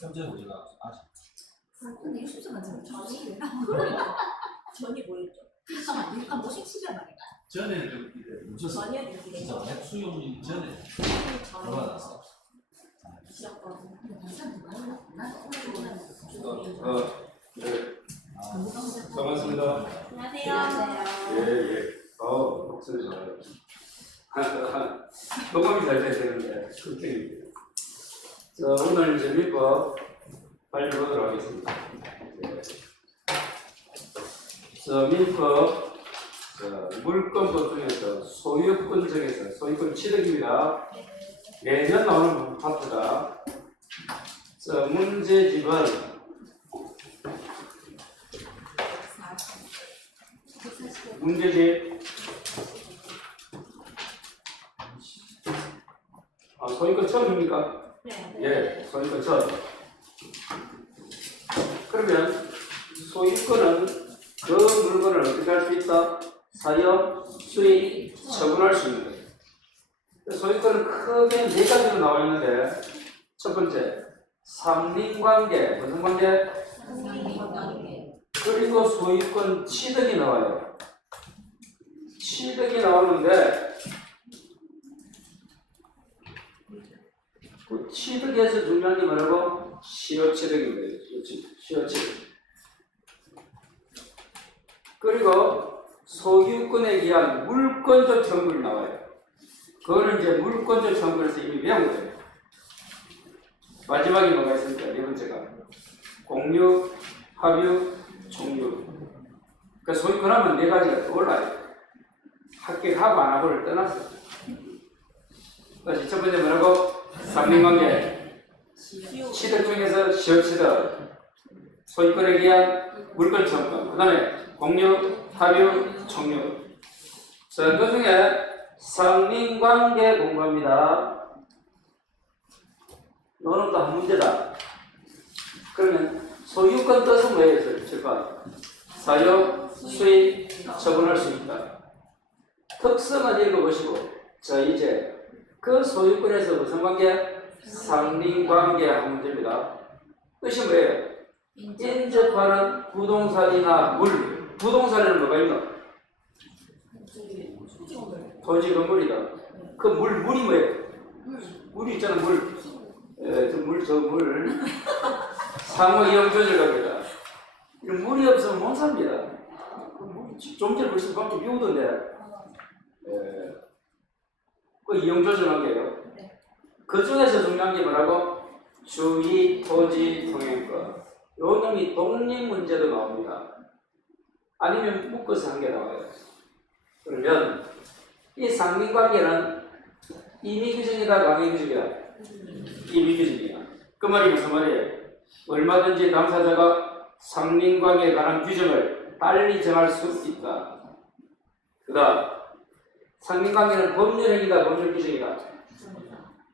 현재 우리가 아직 근데 이거 쉽지 않잖아. 전이 뭐였죠? 약간 모식시잖아. 전에는 좀 묻혔어. 전이 진짜 수용이 전에 얼마 났어? 반갑습니다. 안녕하세요. 예. 목소리 좋아요. 녹음이 잘 돼야 되는데, 그렇게. 오늘 이제 민법 빨리 보도록 하겠습니다. 민법, 물권법 중에서 소유권 중에서 소유권 취득입니다. 매년 나오는 파트가, 문제집은 문제집 소유권 처음입니까? 네. 예, 소유권 처음. 그러면 소유권은 그 물건을 어떻게 할 수 있다? 사용, 수익, 처분할 수 있는 거예요. 소유권은 크게 네 가지로 나와 있는데, 첫 번째, 상린관계, 무슨 관계? 그리고 소유권 취득이 나와요. 취득이 나오는데, 그 취득에서 중요한 게 뭐라고? 시효취득입니다. 시효취득. 그리고 소유권에 의한 물권적 청구를 나와요. 그거는 이제 물권적 청구에서 이미 배운 거예요. 마지막에 뭐가 있습니까? 네 번째가 공유, 합유, 종유. 그 소유권 하면 네 가지가 떠올라요. 합격하고 안 하고를 떠났어. 다시 첫 번째 뭐라고? 상린관계. 취득 중에서 시효취득. 소유권에 의한 물권 청구. 그 다음에 공유, 합유, 종유. 그 중에 상린관계 공부합니다. 너는 또 한 문제다. 그러면 소유권 뜻은 뭐예요? 사용, 수익, 처분할 수 있다. 특성을 읽어보시고, 이제 그 소유권에서 무슨 관계? 상린관계 한 문제입니다. 뜻이 뭐예요? 인접하는 부동산이나 물. 부동산에는 뭐가 있나? 토지 건물이다. 그 물이 뭐예요? 물이 있잖아, 물. 저 물. 상호 이용 조절 관계다. 물이 없으면 못 삽니다. 좀 전에 벌써 밖에 비 오던데. 그 이용 조절 관계예요. 그 중에서 중요한 게 뭐라고? 주의, 토지, 통행권. 요 놈이 독립 문제도 나옵니다. 아니면 묶어서 한 개 나와요. 그러면 이 상린관계는 임의규정이다, 강의규정이다? 임의규정이야. 그 말이 무슨 말이에요? 얼마든지 당사자가 상린관계에 관한 규정을 빨리 정할 수 있다. 그 다음 상린관계는 법률행위다, 법률규정이다?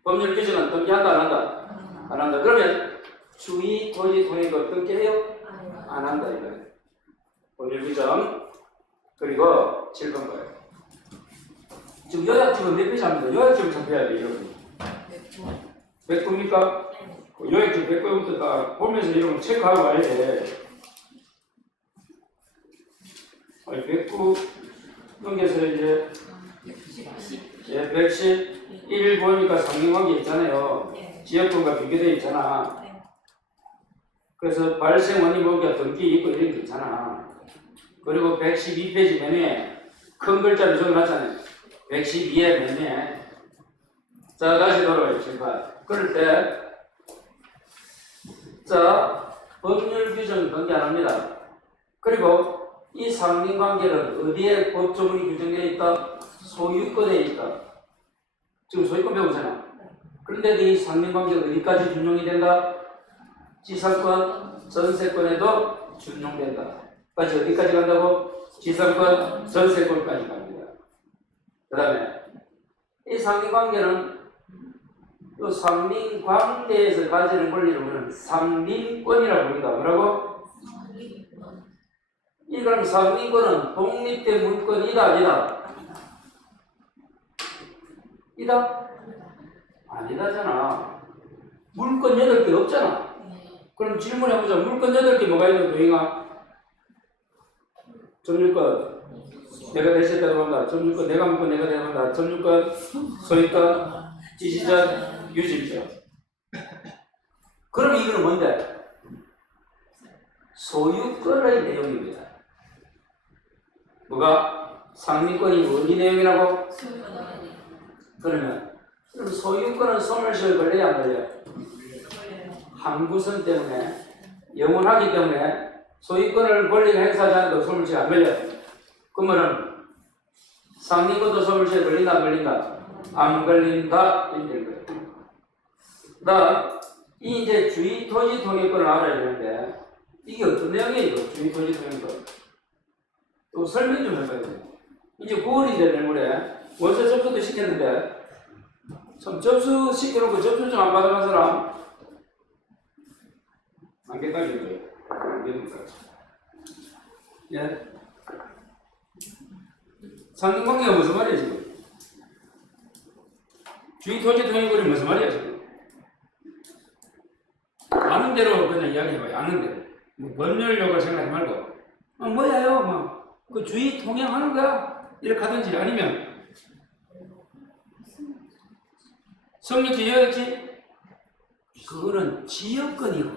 법률규정은 등기한다, 안 한다? 안 한다. 그러면 주의, 토지, 통행권 등기해요? 안 한다 이거예요. 법률규정. 그리고 7번 거예요. 지금 요약집은 몇 페이지 합니다. 요약집을 잡혀야 돼요, 여러분. 100구입니까? 요약집 100구부터 다 보면서 이런 거 체크하고 와야 돼. 100구 넘겨서 이제 111 보니까 상린관계 있잖아요. 지역권과 비교되어 있잖아. 그래서 발생 원인 보기가 등기 있고 이런 게 있잖아. 그리고 112페이지 맨위에 큰 글자로 적어놨잖아요. 112에 맨위에. 자, 다시 돌아와요. 그럴 때, 법률 규정 등기 안 합니다. 그리고 이 상린관계는 어디에 법조문이 규정되어 있다? 소유권에 있다. 지금 소유권 배우잖아. 그런데 이 상린관계가 어디까지 준용이 된다? 지상권, 전세권에도 준용된다. 다시 어디까지 간다고? 지상권, 전세권까지 갑니다. 그 다음에 이 상린관계는 또 상린관계에서 가지는 권리를 우리는 상린권이라고 부른다. 뭐라고? 이 그럼 상린권은 독립된 물권이다, 아니다? 이다? 아니다잖아. 물건 8개 없잖아. 네. 그럼 질문해보자. 물건 8개 뭐가 있는 도잉아? 점유권 내가 대신했다고 한다. 점유권 내가 묻고 내가 대한다. 점유권, 소유권, 지시권, 유지권. 그럼 이거는 뭔데? 소유권의 내용입니다. 뭐가? 상민권이 어디 내용이라고? 그러면 소유권은 소멸시효 걸려야 안 걸려? 항구선 때문에 영원하기 때문에 소유권을 권리가 행사하지 않아도 소멸시효 안 걸려. 그러면은 상민권도 소멸시효 걸린다 안 걸린다? 안 걸린다 이런 거예요. 그다음 이 이제 주의 토지 통행권을 알아야 되는데 이게 어떤 내용이에요? 주의 토지 통행권. 또 설명 좀 해봐야 돼요. 이제 9월이 된 내물에 월세 접수도 시켰는데 참 접수 시켜놓고 접수 좀 안 받아간 사람 안개까지 해줘요. 안개까지. 예. 상등관계가 무슨 말이야 지금? 주의 토지 통행권이 무슨 말이야 지금? 아는 대로 그냥 이야기해봐요. 아는 대로. 뭐 법률용어 생각하지 말고 뭐야요 뭐 그 주의 통행하는 거야 이렇게 하든지 아니면 성립지역지 그거는 지역권이고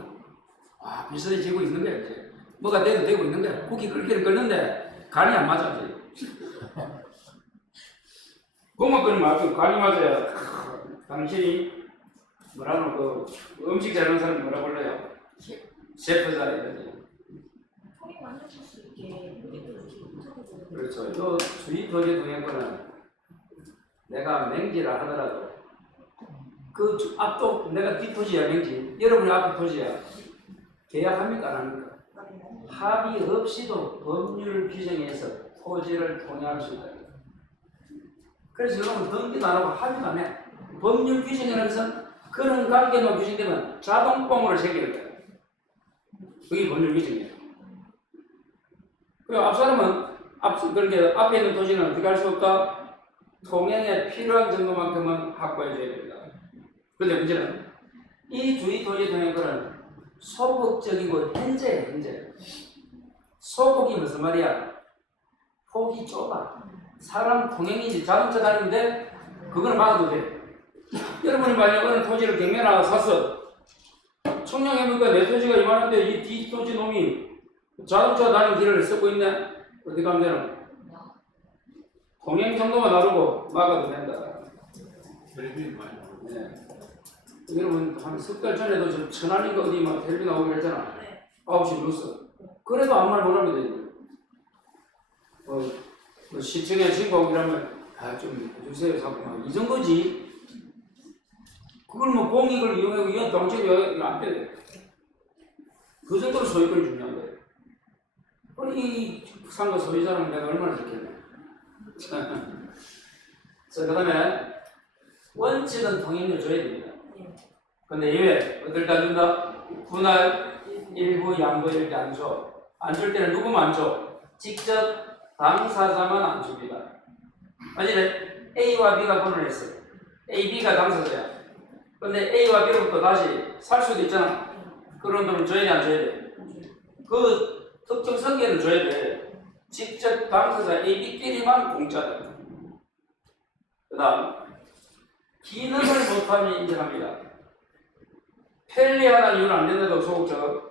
비슷해지고 있는 거야 이제 뭐가 돼도 되고 있는 거야. 국기 끓기는 끓는데 간이 안 맞아 이제. 그만 끓으면 아주 간이 맞아야 당신이 뭐라노 그 음식 잘하는 사람이 뭐라 불러요? 셰프다 이러지. 그렇죠. 요 주의 토지 통행권은 내가 맹지라 하더라도 그 앞도 내가 뒷토지야 맹지 여러분이 앞에 토지야 계약합니까 안 합니까? 합의 없이도 법률 규정에서 토지를 통행할 수 있다. 그래서 여러분 등기도 안 하고 합의도 안 해. 법률 규정에서 그런 관계만 규정되면 자동봉으로 새기는 거야. 그게 법률 규정이야. 그리고 앞사람은 그렇게 앞에 있는 토지는 어떻게 할 수 없다? 통행에 필요한 정도만큼은 확보해줘야 됩니다. 그런데 문제는 이 주의 토지 통행권은 소극적이고 현재예요, 현재. 소극이 무슨 말이야? 폭이 좁아. 사람 통행이지 자동차 다니는데 그걸 막아도 돼. 여러분이 만약 어느 토지를 경매 하나 샀어. 청량해보니까 내 토지가 이만한데 이 뒷토지 놈이 자동차 다니는 길을 쓰고 있네. 어떻게 하면 되나? 통행 정도만 다르고 막아도 된다. 네. 여러분 한 석 달 전에도 저 천안인가 어디 막 텔레비 나오고 그랬잖아. 9시 뉴스. 그래도 아무 말 못합니다. 뭐 시청에 신고 이러면 좀 해주세요 자꾸 이 정도지. 그걸 뭐 공익을 이용하고 이건 정책이 안 돼. 그 정도로 소유권이 중요한 거예요. 이 상가 소유자는 내가 얼마나 좋겠네. 자, 그 다음에 원칙은 통행료 줘야 됩니다. 근데 이외에 어떨 때 안 준다? 분할, 일부, 양보 이렇게 안 줘. 안 줄 때는 누구만 안 줘? 직접 당사자만 안 줍니다. 만약에 A와 B가 번호를 했어요. A, B가 당사자야. 근데 A와 B로부터 다시 살 수도 있잖아. 그런 돈을 줘야 돼, 안 줘야 돼? 그 특정 성계를 줘야 돼. 직접 당사자 A, B끼리만 공짜다. 그 다음 기능을 못하면 인정합니다. 편리하다는 이유는 안 된다고 소극적.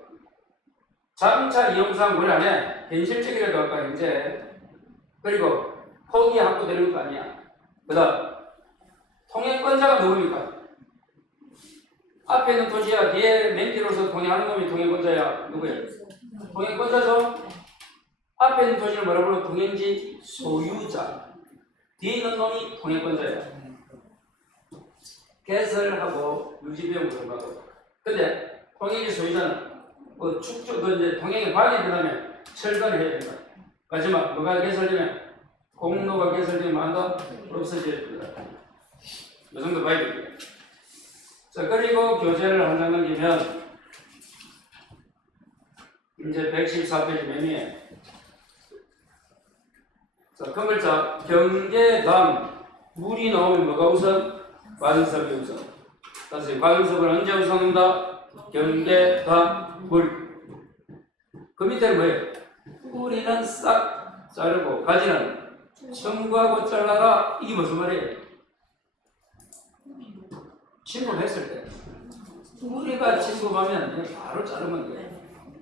자동차 이용상 고려 안 해. 현실적이라도 할까 현재. 그리고 포기 확보되는 것도 아니야. 그 다음 통행권자가 누굽니까? 앞에 있는 도시야 뒤에 맹지로서 통행하는 놈이 통행권자야. 누구예요? 통행권자죠? 앞에 있는 도시를 뭐라 불러? 통행지 소유자. 뒤에 있는 놈이 통행권자야. 개설하고 유지비용 들어가고. 근데 통행지 소유자는 뭐 축적 이제 통행에 관련이 되면 철거를 해야 된다. 마지막 뭐가 개설되면 공로가 개설되면 한다 없어져야 됩니다. 이 정도 봐야 됩니다. 자 그리고 교재를 한 장 넘기면 이제 114페이지 맨 위에 자 큰 글자 경계담 물이 나오면 뭐가 우선? 완섭이 우선. 다시 과금속은 언제 우선한다? 경계, 단, 물. 그 밑에는 뭐예요? 뿌리는 싹 자르고 가지는 첨부하고 잘라라. 이게 무슨 말이에요? 침범했을 때 뿌리가 침범하면 그냥 바로 자르면 돼.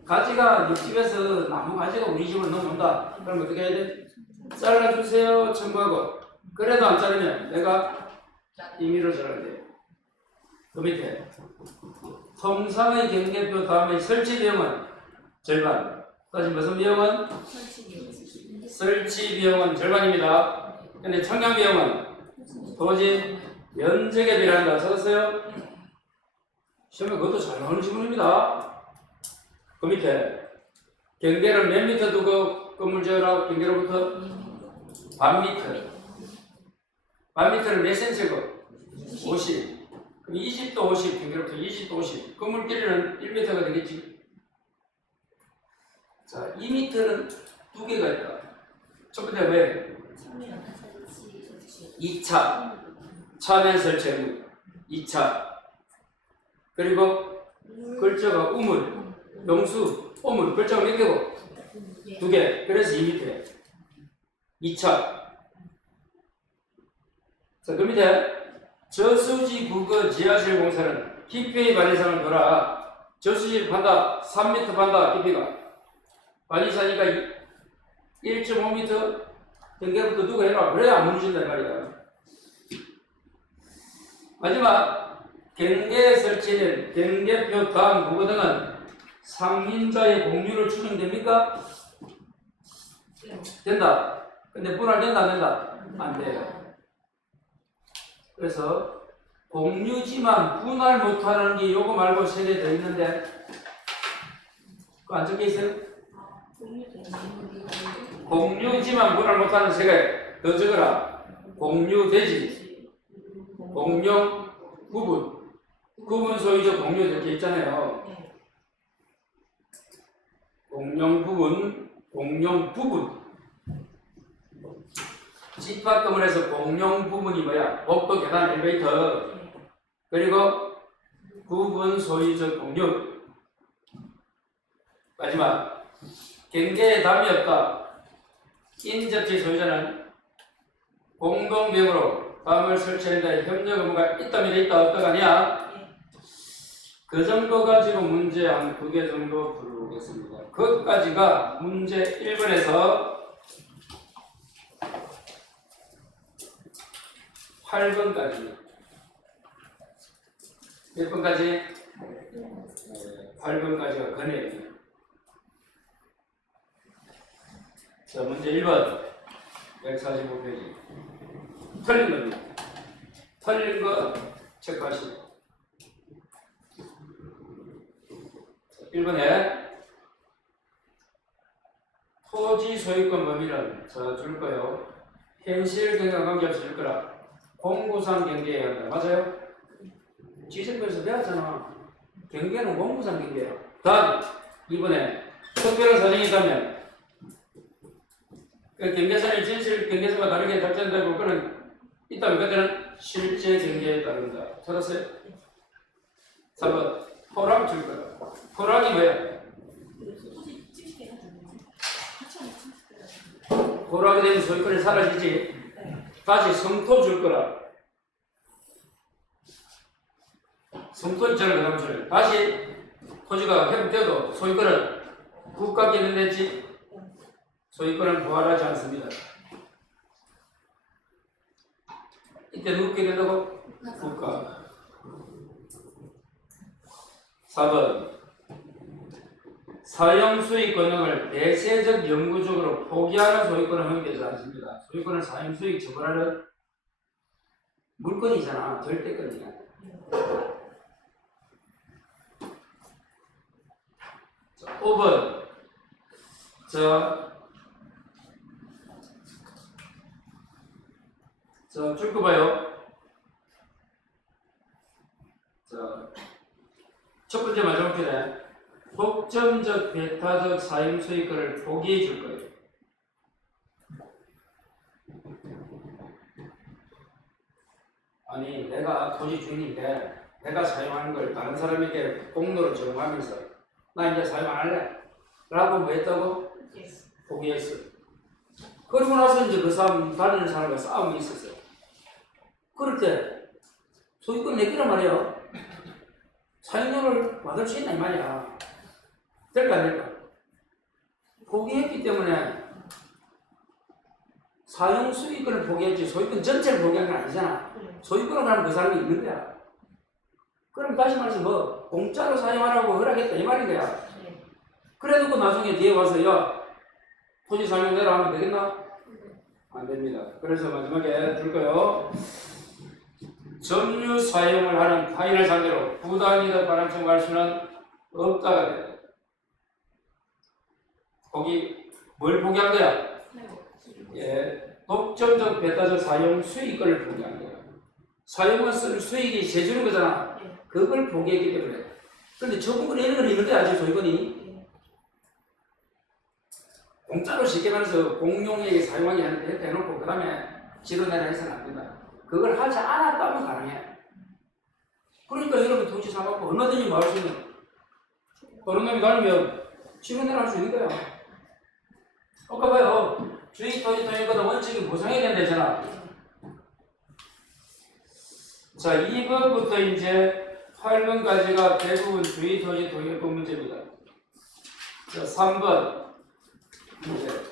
가지가 옆집에서 나무 가지가 우리 집으로 넘어온다. 그럼 어떻게 해야 돼? 잘라주세요. 첨부하고. 그래도 안 자르면 내가 임의로 자르야 돼. 그 밑에 통상의 경계표 다음에 설치 비용은 절반. 다시 무슨 비용은? 설치 비용은 절반입니다. 근데 청량 비용은 토지 면적에 비례한다. 찾았어요? 시험에 그것도 잘 나오는 질문입니다. 그 밑에 경계를 몇 미터 두고 건물 지어라. 경계로부터 반 미터. 반 미터는 몇 센치고? 50. 그럼 20도 50, 경계로부터 20도 50. 건물 길이는 1m가 되겠지. 자, 2m는 두 개가 있다. 첫 번째 왜? 2차. 차면 설치 의무. 2차. 그리고 글자가 우물, 용수, 오물. 글자가 몇 개고? 두 개. 그래서 2m. 2차. 자, 그 밑에 저수지 부근 지하실 공사는 깊이의 반 이상을 돌아. 저수지를 판다. 3m 판다. 깊이가. 반 이상이니까 1.5m 경계부터 두고 해라. 그래야 안 무너진다 이 말이야. 마지막 경계에 설치된 경계표 다음 부근 등은 상인자의 공유를 추정됩니까? 된다. 근데 분할된다 안 된다? 안 돼요. 그래서 공유지만 분할 못하는 게 요거 말고 세 개 더 있는데 그거 안 적혀 있어요? 공유지만 분할 못하는 세 개 더 적어라. 공유대지, 공용 구분, 구분 소유적 공유 이렇게 있잖아요. 공용 부분, 공용 부분. 집합 건물에서 공용 부분이 뭐야? 복도, 계단, 엘리베이터. 그리고 구분 소유적 공유. 마지막 경계에 담이 없다. 인접지 소유자는 공동비용으로 담을 설치한다. 협력 의무가 있다면 있다 없다가 아니야. 그 정도 가지고 문제 한 2개 정도 풀어보겠습니다. 그것까지가 문제 1번에서 8번까지. 몇 번까지? 8번까지가 건해요. 자, 문제 1번 145페이지. 틀린 겁니다. 틀린 거 체크하시고. 1번에 토지 소유권 범위는 줄 거요. 현실 경과 관계없이 줄 거라. 공구상 경계해야 한다. 맞아요? 지식에서 배웠잖아. 경계는 공구상 경계야. 다음 2번에 특별한 사정이 있다면 그 경계선의 진실 경계선과 다르게 작전되고 그는 있다면 그때는 실제 경계에 따른다. 찾았어요? 3번 호락 줄 거다. 호락이 뭐야? 호락이 되면 소유권이 사라지지. 다시 성토 줄 거라. 성토 있잖아. 그 다음 줄에 다시 토지가 회복되어도 소유권은 국가께 있는데지 소유권은 부활하지 않습니다. 이때 누구께 된다고? 국가. 4번 사용수익 권역을 대세적 영구적으로 포기하는 소유권을 허용되지 않습니다. 소유권은 사용수익 처벌하는 물건이잖아. 절대권이야. 자, 5번 줄 거 봐요. 첫 번째 마지막 편에 독점적 배타적 사용 수익권을 포기해 줄 거예요. 아니 내가 토지 주인인데 내가 사용하는 걸 다른 사람에게 공로로 제공하면서 나 이제 사용 안 할래 라고 뭐 했다고? 포기했어. 그러고 나서 이제 그 사람 다니는 사람과 싸움이 있었어요. 그럴 때 소유권 내기란 말이야. 사용료를 받을 수 있나 이 말이야. 될까 안 될까? 포기했기 때문에 사용 수익권을 포기했지 소유권 전체를 포기한 건 아니잖아. 소유권을 가면 그 사람이 있는 거야. 그럼 다시 말해서 뭐 공짜로 사용하라고 허락했다 이 말인 거야. 그래놓고 나중에 뒤에 와서 야 토지 사용대로 하면 되겠나? 안 됩니다. 그래서 마지막에 줄 거요. 점유 사용을 하는 타인을 상대로 부당이득 반환 청구할 수는 없다가 돼. 거기 뭘 포기한 거야? 예, 독점적 배타적 사용 수익권을 포기한 거야. 사용을 쓸 수익이 세주는 거잖아. 그걸 포기했기 때문에. 그런데 저분은 이런 건 있는데 아직 소유권이 공짜로 쉽게 말해서 공용에게 사용하게 하는데 해놓고 그 다음에 지도내라 해서는 안 된다. 그걸 하지 않았다면 가능해. 그러니까 여러분 토지 사갖고 얼마든지 뭐 할 수 있는 그런 놈이 가르면 지도내라 할 수 있는 거야. 아까 봐요. 주의 토지 토지보다 원칙이 보상해야 된다 했잖아. 자, 2번부터 이제 8번까지가 대부분 주의 토지 토지권 문제입니다. 자, 3번 이제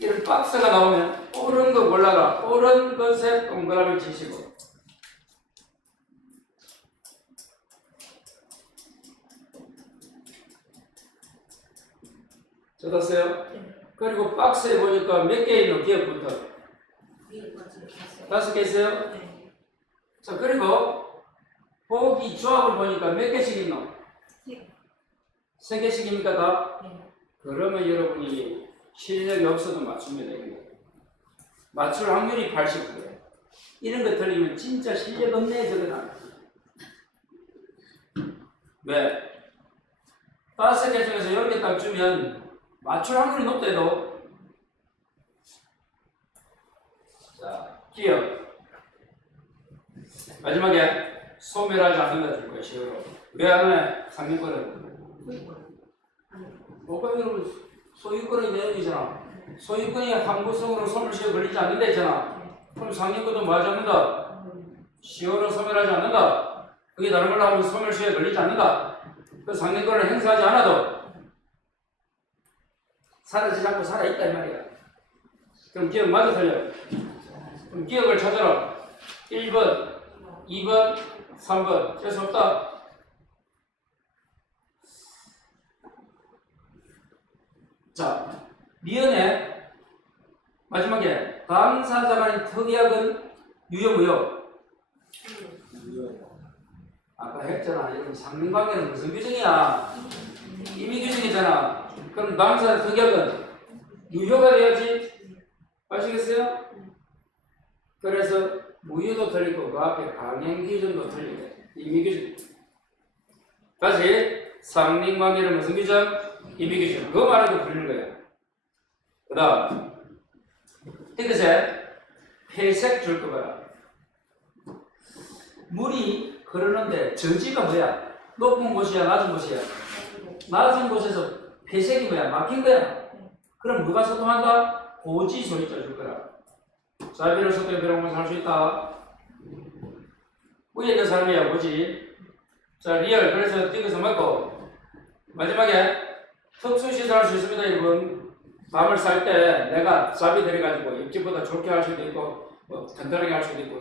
이런 박스가 나오면 옳은 거 골라라. 옳은 것에 동그라미 치시고 찾았어요? 그리고 박스에 보니까 몇 개 있노? 기억부터 5개 있어요? 자, 그리고 보기 조합을 보니까 몇 개씩 있노? 3개씩입니까 다? 그러면 여러분이 실력이 없어도 맞추면 되겠네요. 맞출 확률이 80%예요. 이런 거 틀리면 진짜 실력 없네 저거나. 왜? 5개 중에서 10개 딱 주면 맞출 확률이 높대도. 자, 기억. 마지막에 소멸하지 않는다 줄 거예요. 시어로. 왜 안 해? 상민권은. 뭐가 여러분 소유권의 내용이잖아. 소유권이 항구성으로 소멸시효 걸리지 않는다 했잖아. 그럼 상민권도 뭐 하지 않는다? 시효로 소멸하지 않는다. 그게 다른 말로 하면 소멸시효에 걸리지 않는다. 그 상민권을 행사하지 않아도 사라지지 않고 살아있다 이 말이야. 그럼 기억 맞아 틀려? 그럼 기억을 찾아라. 1번, 2번, 3번. 재수 없다. 자, 미연의 마지막에 당사자 간의 특약은 유효무효? 아까 했잖아. 이런 상민관계는 무슨 규정이야? 임의 규정이잖아. 그럼 당사자 특약은 유효가 돼야지. 아시겠어요? 그래서 무효도 틀리고 그 앞에 강행 규정도 틀리게. 임의 규정. 다시 상민관계는 무슨 규정? 임의 규정. 그거 말하고 부르는 거예요. 그 다음 이것에 회색 줄 거 봐라. 물이 흐르는데 저지가 뭐야? 높은 곳이야? 낮은 곳이야? 낮은 곳에서 회색이 뭐야? 막힌 거야. 그럼 누가 소통한다? 고지 소리자 줄 거라. 자비를 소통해 배우면서 할 수 있다. 위에 있는 사람이야 고지. 자, 리얼. 그래서 띄어서 맞고 마지막에 특수시설 할 수 있습니다. 여러분 밤을 살 때 내가 자비 들여가지고 입집보다 좋게 할 수도 있고 뭐 튼튼하게 할 수도 있고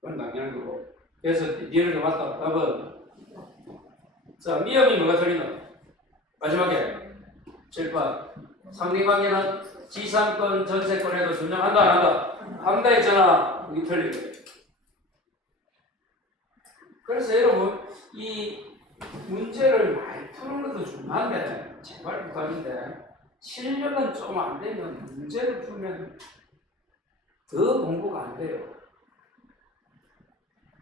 그건 당연한 거고. 그래서 리얼을 좀 맞다. 답은 자, 미역이 뭐가 틀리노? 마지막에 7번 상대관계는 지상권 전세권에도 준정한다 안 한다? 한다 했잖아. 이게 틀리고. 그래서 여러분 이 문제를 많이 푸는 것도 중요한데 제발 부탁인데 실력은 좀 안 되면 문제를 풀면 더 공부가 안 돼요.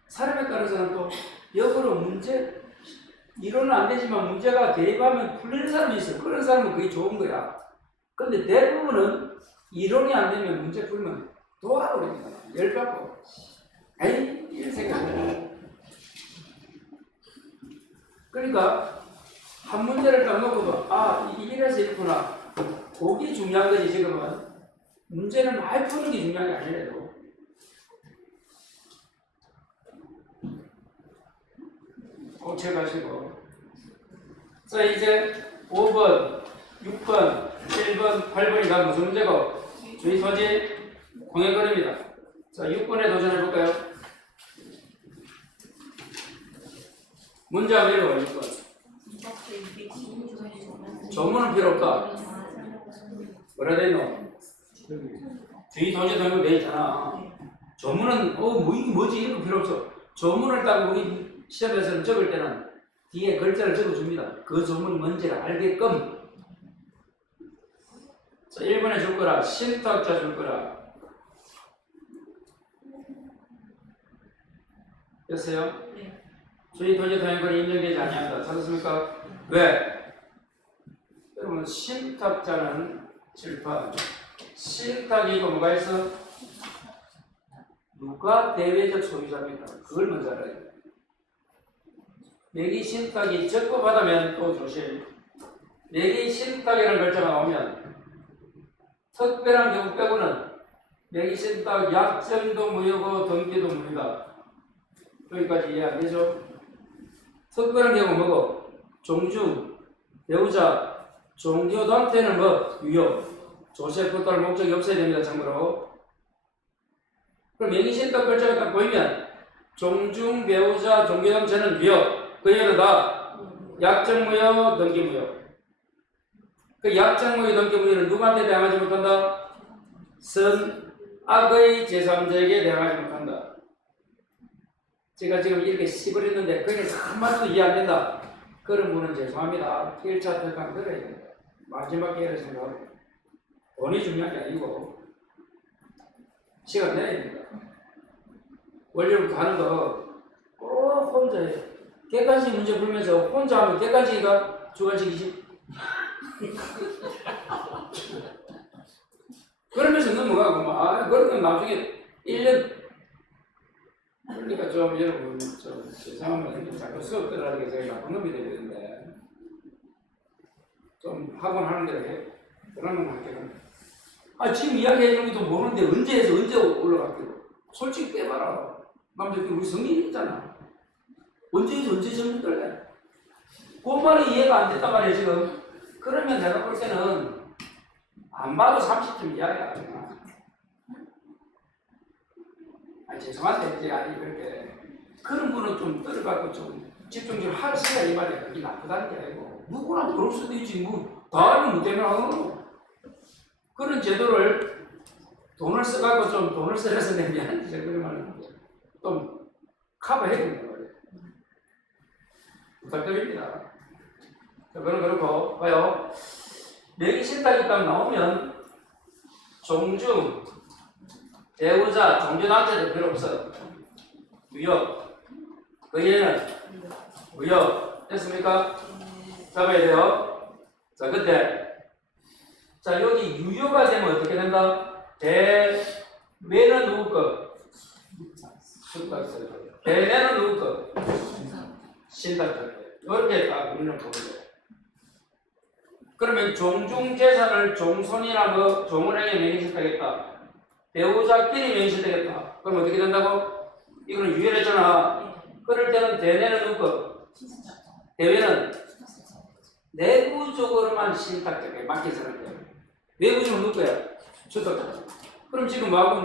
사람에 따라서는 또 역으로 문제 이론은 안 되지만 문제가 대입하면 풀리는 사람이 있어요. 그런 사람은 그게 좋은 거야. 근데 대부분은 이론이 안 되면 문제 풀면 도와버립니다. 열받고 에이 이런 생각을 그러니까 한 문제를 딱 놓고도 이래서 이렇구나. 그게 중요한 거지 지금은. 문제를 많이 푸는 게 중요한 게 아니래도. 오체가시고. 자 이제 5번, 6번, 7번, 8번이 다 무슨 문제고? 주의 소지 공연거리입니다. 자 6번에 도전해볼까요? 문제 한번 읽어봐 6번. 조문은 필요 없다. 뭐라 돼있노? 주의 소지 등록 돼 있잖아. 조문은 이게 뭐지? 이런 거 필요 없어. 조문을 딱 우리 시험에서는 적을 때는 뒤에 글자를 적어줍니다. 그 조문이 뭔지를 알게끔. 자, 1번에 줄 거라. 신탁자 줄 거라. 됐어요? 네. 주의 토지 도행권이 인정되지 아니한다. 찾았습니까? 왜? 여러분 신탁자는 칠판. 신탁이 있고 뭐가 있어? 누가 대외적 소유자입니까? 그걸 먼저 알아야 돼. 매기 신탁이 적법하다면 또 조심. 매기 신탁이라는 글자가 나오면 특별한 경우 빼고는 매기 신탁 약정도 무효고 등기도 무효다. 여기까지 이해 안 되죠? 특별한 경우 뭐고? 종주, 배우자, 종교단체는 뭐? 유효. 조세에 따를 목적이 없어야 됩니다. 참고로. 그럼 명의신탁 글자가 딱 보이면 종중, 배우자, 종교단체는 무효. 그 이유는 다 약정무효, 등기무효. 그 약정무효, 등기무효는 누구한테 대항하지 못한다? 선악의 제3자에게 대항하지 못한다. 제가 지금 이렇게 씹어렸는데 거기서 한마디도 이해 안 된다. 그런 분은 죄송합니다. 1차 특강 들어야 됩니다. 마지막 기회를 생각하고. 돈이 중요한 게 아니고 시간 내야 됩니다. 원리부터 하는 거 꼭 혼자 해요. 객관식 문제 풀면서 혼자 하면 객관식이가 주관식이지. 그러면서 넘어가고 그러면 나중에 1년 그러니까 좀 여러분 좀 죄송하면 자꾸 수업 들어가는 게 제가 나쁜 놈이 되는데 좀 학원 하는 대로 해. 그러면 할게요. 지금 이야기해 주는 것도 모르는데 언제 해서 언제 올라갈게요. 솔직히 빼봐라. 남자끼리 우리 성인이 있잖아. 언제 해서 언제 정신 들래? 그 말이 이해가 안 됐단 말이야 지금. 그러면 내가 볼 때는 안 봐도 30점 이야기가 안 돼. 죄송한데 제가 그렇게 그런 분은 좀 떨어갖고 좀 집중적으로 하시라 이 말이야. 그게 나쁘다는 게 아니고 누구나 그럴 수도 있지 다 알면 못 되면 하는 거. 그런 제도를 돈을 써갖고 좀 돈을 써서 내면 제가 그런 말은 좀 커버해야 된단 말이에요. 부탁드립니다. 자, 그럼 그렇고 봐요. 명의신탁이 딱 나오면 종중, 배우자, 종교단체도 필요 없어. 무효. 그 예는 무효. 됐습니까? 잡아야 돼요. 자, 근데 자 여기 유효가 되면 어떻게 된다? 대매는 누구 거? 대내는 누구 거? 신탁자. 이렇게 딱 문을 보거든요. 그러면 종중재산을 종손이나 뭐 종은행에 명의신탁했다. 배우자끼리 명의신탁했다. 그럼 어떻게 된다고? 이거는 유효했잖아. 그럴 때는 대내는 누구 거? 대외는 내부적으로만 신탁자에게 맡겨서는 돼요. 외부적으로 누구 거야? 주탁자. 그럼 지금 뭐하고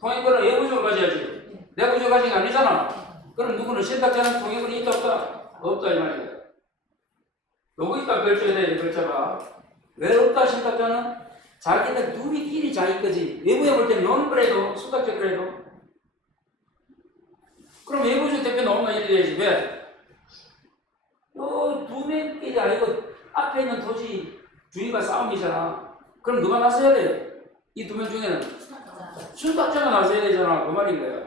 통행권은 외부적으로 가져야지. 내부적으로 가진 게 아니잖아. 그럼 누구는 신탁자는 통행권이 있다 없다? 없다 이 말이야. 요거 있다 결정해야 돼. 결정가 왜 없다 신탁자는? 자기들 둘이끼리 자기 거지. 외부에 볼 때는 노는 거라도 수탁자 거라도. 그럼 외부적 대표 나오면 이렇게 돼야지. 왜? 두 명끼리 아니고 앞에 있는 토지 주인과 싸움이잖아. 그럼 누가 나서야 돼? 이 두 명 중에는 수탁자가 나서야 되잖아. 그 말인 거야.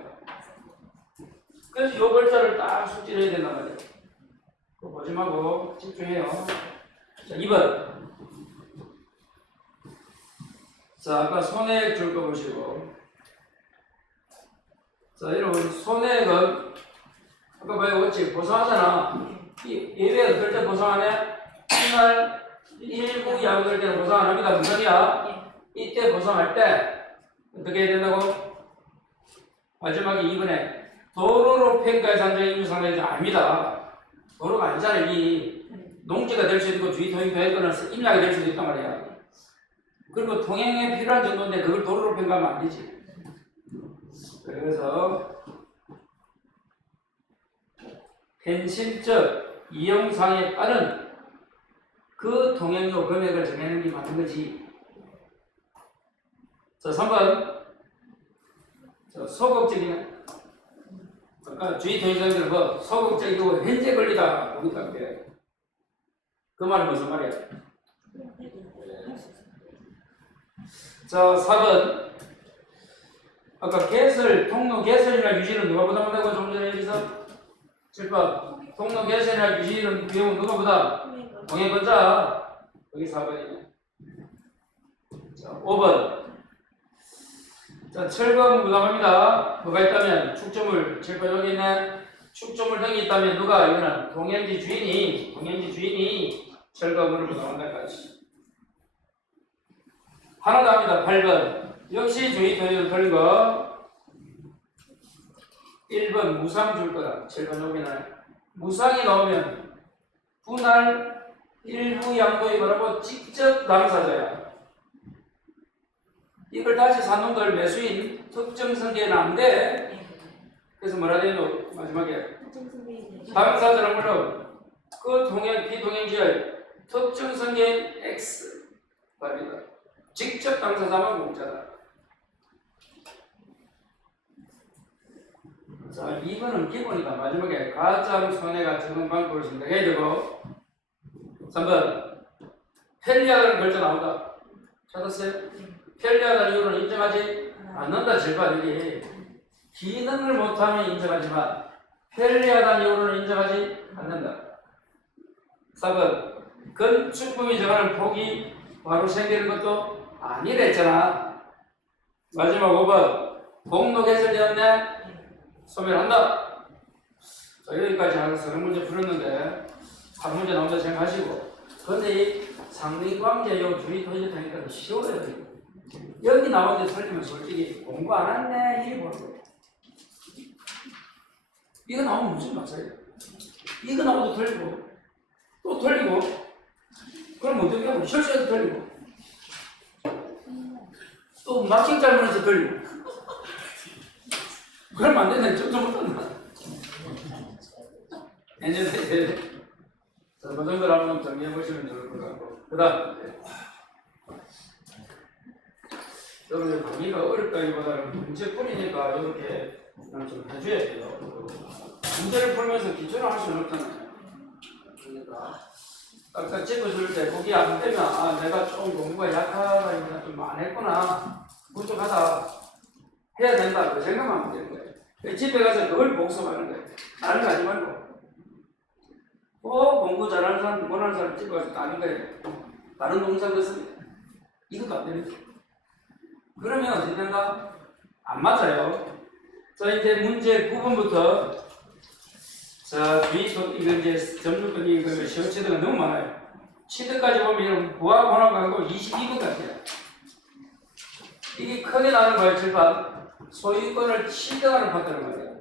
그래서 요 글자를 딱 숙지해야 된단 말이야. 그거 보지 말고 집중해요. 자, 2번. 자, 아까 손해액 줄 거 보시고. 자, 여러분, 손해액은, 아까 봐요, 그렇지? 보상하잖아. 예외가 그럴 때 보상 안 해? 분할 일부 양도될 때는 보상 안 합니다. 무슨 소리야? 이때 보상할 때 어떻게 해야 된다고? 마지막에 2번에 도로로 평가해서 한정의 임무상당이 아닙니다. 도로가 아니잖아요. 이 농지가 될 수도 있고 주의 통행 계획권은 임야가 될 수도 있단 말이야. 그리고 통행에 필요한 정도인데 그걸 도로로 평가하면 안 되지. 그래서 현실적 이용상에 따른 그 통행료 금액을 정해놓는 게 맞는 거지. 자, 3번. 소극적인, 아까 주의 통행상들은 뭐, 소극적이고 현재 권리다. 보니까 그래. 그 말은 무슨 말이야? 자, 4번. 아까 개설, 통로 개설이나 유지는 누가 부담한다고 좀 전에 여기서? 7번. 통로 개설이나 유지는 비용은 누가 부담? 통행권자. 여기 4번이네. 자, 5번. 자, 철거는 부담합니다. 뭐가 있다면 축조물, 7번 여기 있네. 축조물 등이 있다면 누가? 이거는 동행지 주인이 철거물을 부담한다까지. 하나 더 합니다. 8번. 역시 주의 토지로 틀린 거. 1번 무상 줄 거다. 7번 여기는 무상이 나오면 분할 일부 양도에 바라고 직접 당사자야. 이걸 다시 산 놈들 매수인 특정 성계는 안 돼. 그래서 뭐라 되노? 마지막에 당사자는 물론 그 동행 비동행지의 특정 성계인 X 말입니다. 직접 당사자만 공짜다. 자, 2번은 기본이다. 마지막에 가장 손해가 적은 방법을 선택해야 되고 3번 편리하다는 글자 나온다. 찾았어요? 편리하다는 이유는 인정하지 않는다. 절반이기 기능을 못하면 인정하지만 편리하다는 이유는 인정하지 않는다. 4번 건축법이 정하는 폭이 바로 생기는 것도 아니랬잖아. 마지막 5번 공로 개설되었네. 소멸한다. 자, 여기까지 한 3문제 풀었는데 한 문제 나온다 생각하시고 근데 이 상리관계 요 주의 토지 타니까 쉬워요. 여기 나온 데 틀리면 솔직히 공부 안 했네 이리 보는 거예요. 이거 나오면 무슨 맞아요? 이거 나오도 틀리고 또 틀리고 그럼 어떻게 하고 실수해도 틀리고 또 마킹 잘못해서 틀리고 그러면 안 되네. 좀 못한다. 내년에 그 정도로 한번 정리해 보시면 좋을 것 같고 그 다음 여러분 강의가 어렵다기보다는 문제풀이니까 이렇게 좀 해줘야 돼요. 문제를 풀면서 기초를 할 수는 없잖아요. 그러니까 딱딱 짚어줄 때 거기 안 되면 아 내가 좀 공부가 약하다 좀 안 했구나 부족하다 해야 된다 그 생각만 하면 되는 거예요. 집에 가서 그걸 복습하는 거예요. 다른 거 하지 말고 공부 잘하는 사람 못하는 사람 집에 가서 다른 거예요. 다른 동영상 듣습니다. 이것도 안 되는 거예요. 그러면 어떻게 된다? 안 맞아요. 자, 이제 문제 9번부터 자, 이거 이제 점수권 이거 시험 치드가 너무 많아요. 치드까지 보면 부하 번호가 22번까지야. 이게 크게 나는 거예요. 칠판 소유권을 취득하는 파트란 말이에요.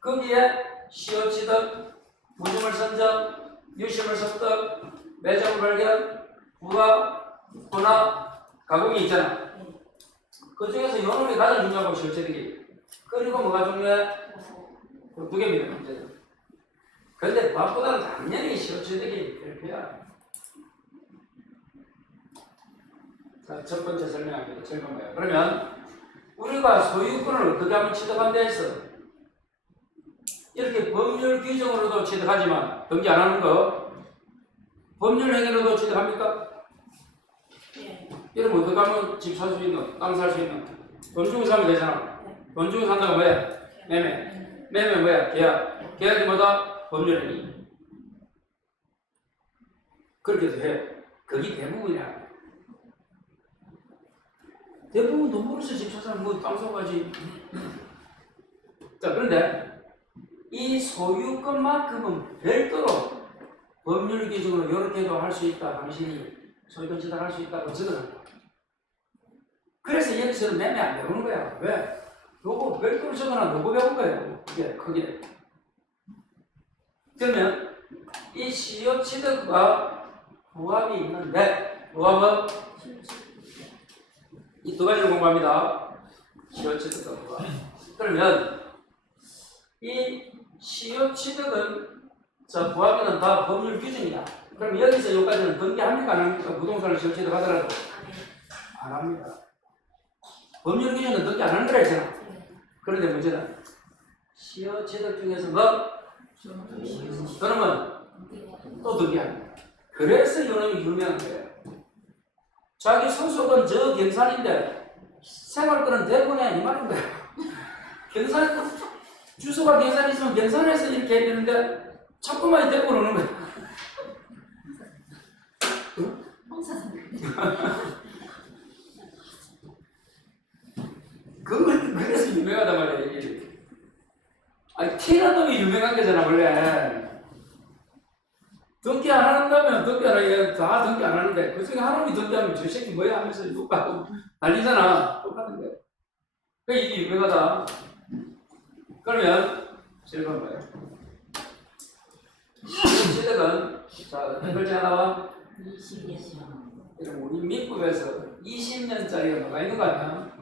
거기에 시효 취득, 무중을 선정, 유심을 섭득, 매점 발견, 부하, 분할, 가공이 있잖아. 그 중에서 요놈이 가장 중요하고 시효 취득이. 그리고 뭐가 중요해? 그 두 개입니다. 문제는. 그런데 무엇보다는 당연히 시효 취득이 필요해야. 자, 첫 번째 설명합니다. 잠깐만요. 그러면 우리가 소유권을 어떻게 하면 취득한 데 있어? 이렇게 법률 규정으로도 취득하지만 등기 안 하는 거 법률 행위로도 취득합니까? 예. 이러면 어떻게 하면 집 살 수 있는, 땅 살 수 있는? 돈 주고 사면 되잖아. 돈 주고 산다고 뭐야? 매매. 매매 뭐야? 계약. 계약이 뭐다? 법률 행위. 그렇게 해서 해요. 그게 대부분이야. 대부분 돈 벌어서 집 사면 뭐 땅 사가지. 자, 그런데 이 소유권만큼은 별도로 법률 기준으로 이렇게도 할 수 있다. 당신이 소유권 지달할 수 있다고 적어놓은 거야. 그래서 여기서는 매매 안 배우는 거야. 왜? 요거 별도로 적어놔 누구 배운 거예요? 이게 크게. 그러면 이 시효 취득과 부합이 있는데 부합은 이 두 가지를 공부합니다. 시효 취득과 부합. 그러면 이 시효 취득은 자 부합이는 다 법률 기준이다. 그럼 여기서 여기까지는 등기합니까 안 합니까? 부동산을 시효 취득하더라도 안 합니다. 법률 기준은 등기 안 하는 거라 했잖아. 그런데 문제는 시효 취득 중에서 뭐? 그러면 또 등기합니다. 그래서 이놈이 유명한 거예요. 자기 소속은 저 경산인데 생활권은 대구냐 이 말인 거예요. 경산 주소가 경산에 있으면 경산에서 이렇게 해야 되는데 자꾸만 대구로 오는 거예요. 그래서 유명하단 말이야 이게. 아니 티난 놈이 유명한 거잖아 원래. 등기 안 한다면 등기 안 해. 다 등기 안 하는데 그 중에 한 놈이 등기하면 저 새끼 뭐야 하면서 욕하고 난리잖아. 똑같은 거야. 그러니까 이게 유명하다. 그러면 실패한 거예요. 시득은 자 어떤 글자가 나와? 20년. 그럼 우리 민법에서 20년짜리가 뭐가 있는가 하면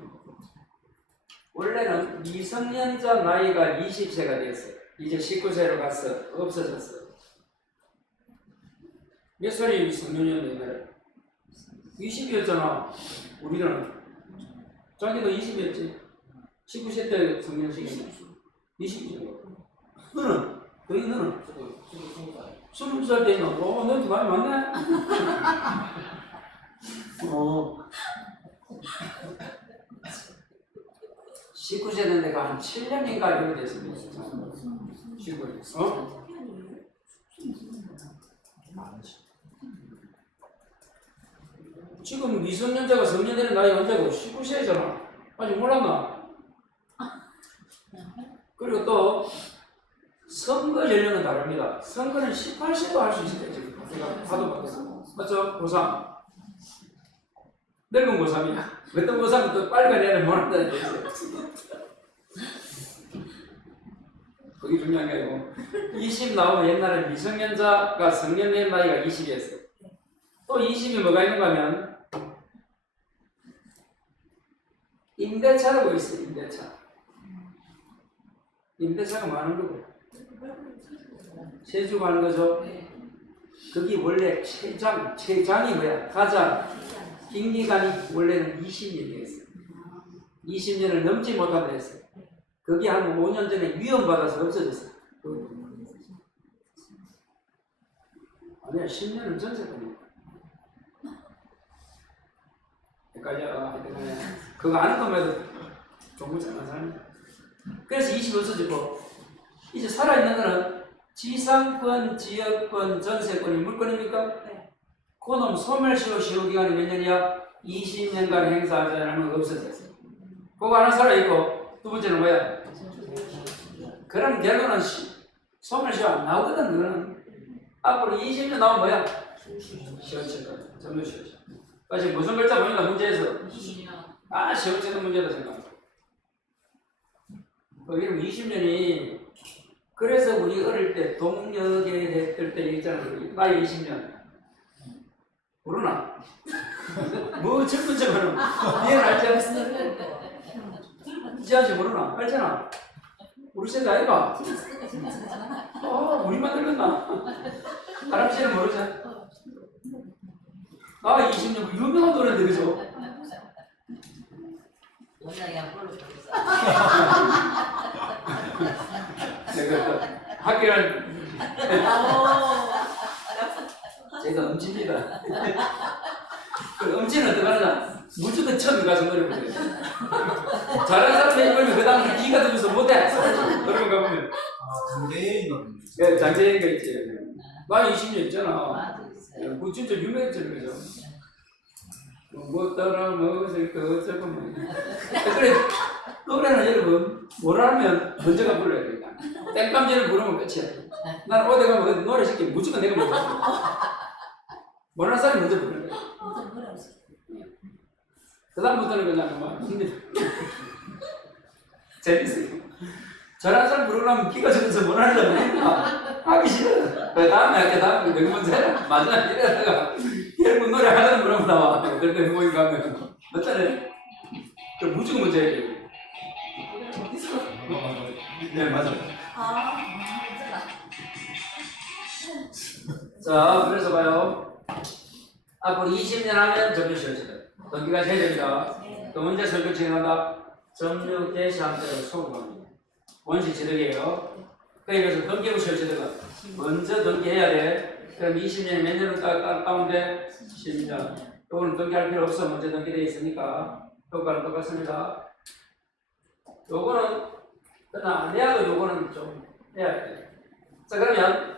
원래는 미성년자 나이가 20세가 됐어요. 이제 19세로 갔어. 없어졌어. 몇 살이 성년이었는데 옛날에? 20이었잖아. 우리는. 자기도 20이었지. 19세 때 성년식이네. 20이잖아. 너는? 너는? 20살 때 있나? 너한테 많이 많네? 어. 19세 된 데가 한 7년인가 이렇게 됐습니다. 19세. 어? 지금 미성년자가 성년되는 나이가 언제고? 19세잖아. 아직 몰랐나? 그리고 또 선거 연령은 다릅니다. 선거는 18세도 할 수 있어요. 지금 제가 봐도 봤어요. 맞죠? 고3. 늙은 고3이야. 어떤 고3은 또 빨간 애를 못한다는 게 있어요. 그게 중요한 게 아니고 20 나오면 옛날에 미성년자가 성년된 나이가 20이었어요. 또 20이 뭐가 있는가 하면 임대차라고 있어요. 임대차. 임대차가 뭐 하는 거고? 세주가 하는 거죠. 그게 원래 최장이 뭐야? 가장 긴 기간이 원래는 20년이었어요. 20년을 넘지 못한다 했어요. 그게 한 5년 전에 위험받아서 없어졌어요. 아니야, 10년은 전세권이야. 헷갈려. 그거 아는 것만 해도 정말 잘하는 사람이야. 그래서 20이 없어지고, 이제 살아있는 거는 지상권, 지역권, 전세권이 물권입니까? 네. 그놈 소멸시효 시효기간이 몇 년이야? 20년간 행사하지 않으면 없어졌어. 그거 하나 살아있고, 두 번째는 뭐야? 그런 결과는 소멸시효 안 나오거든, 그거는. 앞으로 20년 나오면 뭐야? 시효체가, 전무시효체. 지금 무슨 글자 보니까 문제에서, 아, 시효체도 문제다 생각. 이러면 20년이, 그래서 우리 어릴 때 동력에 했을 때 있잖아요. 나이 20년. 모르나? 뭐 젊은 척하는 니는 알지? 이제한지 모르나? 알잖아. 우리 세대 아이가? 우리만 들렸나? 다른 씨는 모르지? 아 20년 유명한 노래인데 그죠? 원장이 안 불러줬어. 제가 학교를 제가 음치입니다. 그 음치는 어떻게 하느냐? 무조건 처음에 가서 노래 부르요. 잘하는 사람이 이걸면 그 다음에 기가 들면서 못해. 그러면 가보면. 장대인 노래. 네, 장재인가 있지. 나 20년 있잖아. 그 진짜 유명했잖아, 그죠? 못 따라 먹을 거 어쩌고 뭐. 그래, 노래는 여러분 뭐라면 먼저가 불러야 됩니다. 땡감전을 부르면 끝이야. 난 어디 가면 노래 시키면 무조건 내가 먼저 불러. 모르는 사람이 먼저 부르는 거야. 그 다음부터는 그냥 막 힘들어. 재밌어요. 저런 사람 부르려면 끼가 죽어서 못 하려면 하기 싫어. 그 다음에 할게 다음에 내가 먼저 해라. 마지막에 이러다가 여러분 노래 하려는 부르면 나와. 그럴 모임 가면 어쩌네. 그 무조건 먼저 해야 돼. 네 맞아요. 자 그래서 봐요. 앞으로 20년 하면 점유 시험치들 동기가 해야 됩니다. 또 문제 설명 진행한다. 점유 대시함대로 소금합니다. 원시 지득이에요. 그래서 등기부 시험치들은 먼저 등기해야 돼. 그럼 20년에 몇 년을 가운데 10년. 요거는 등기할 필요 없어. 먼저 등기되어 있으니까 효과는 똑같습니다. 요거는 그러나 안 해도 요거는 좀 해야 돼. 자 그러면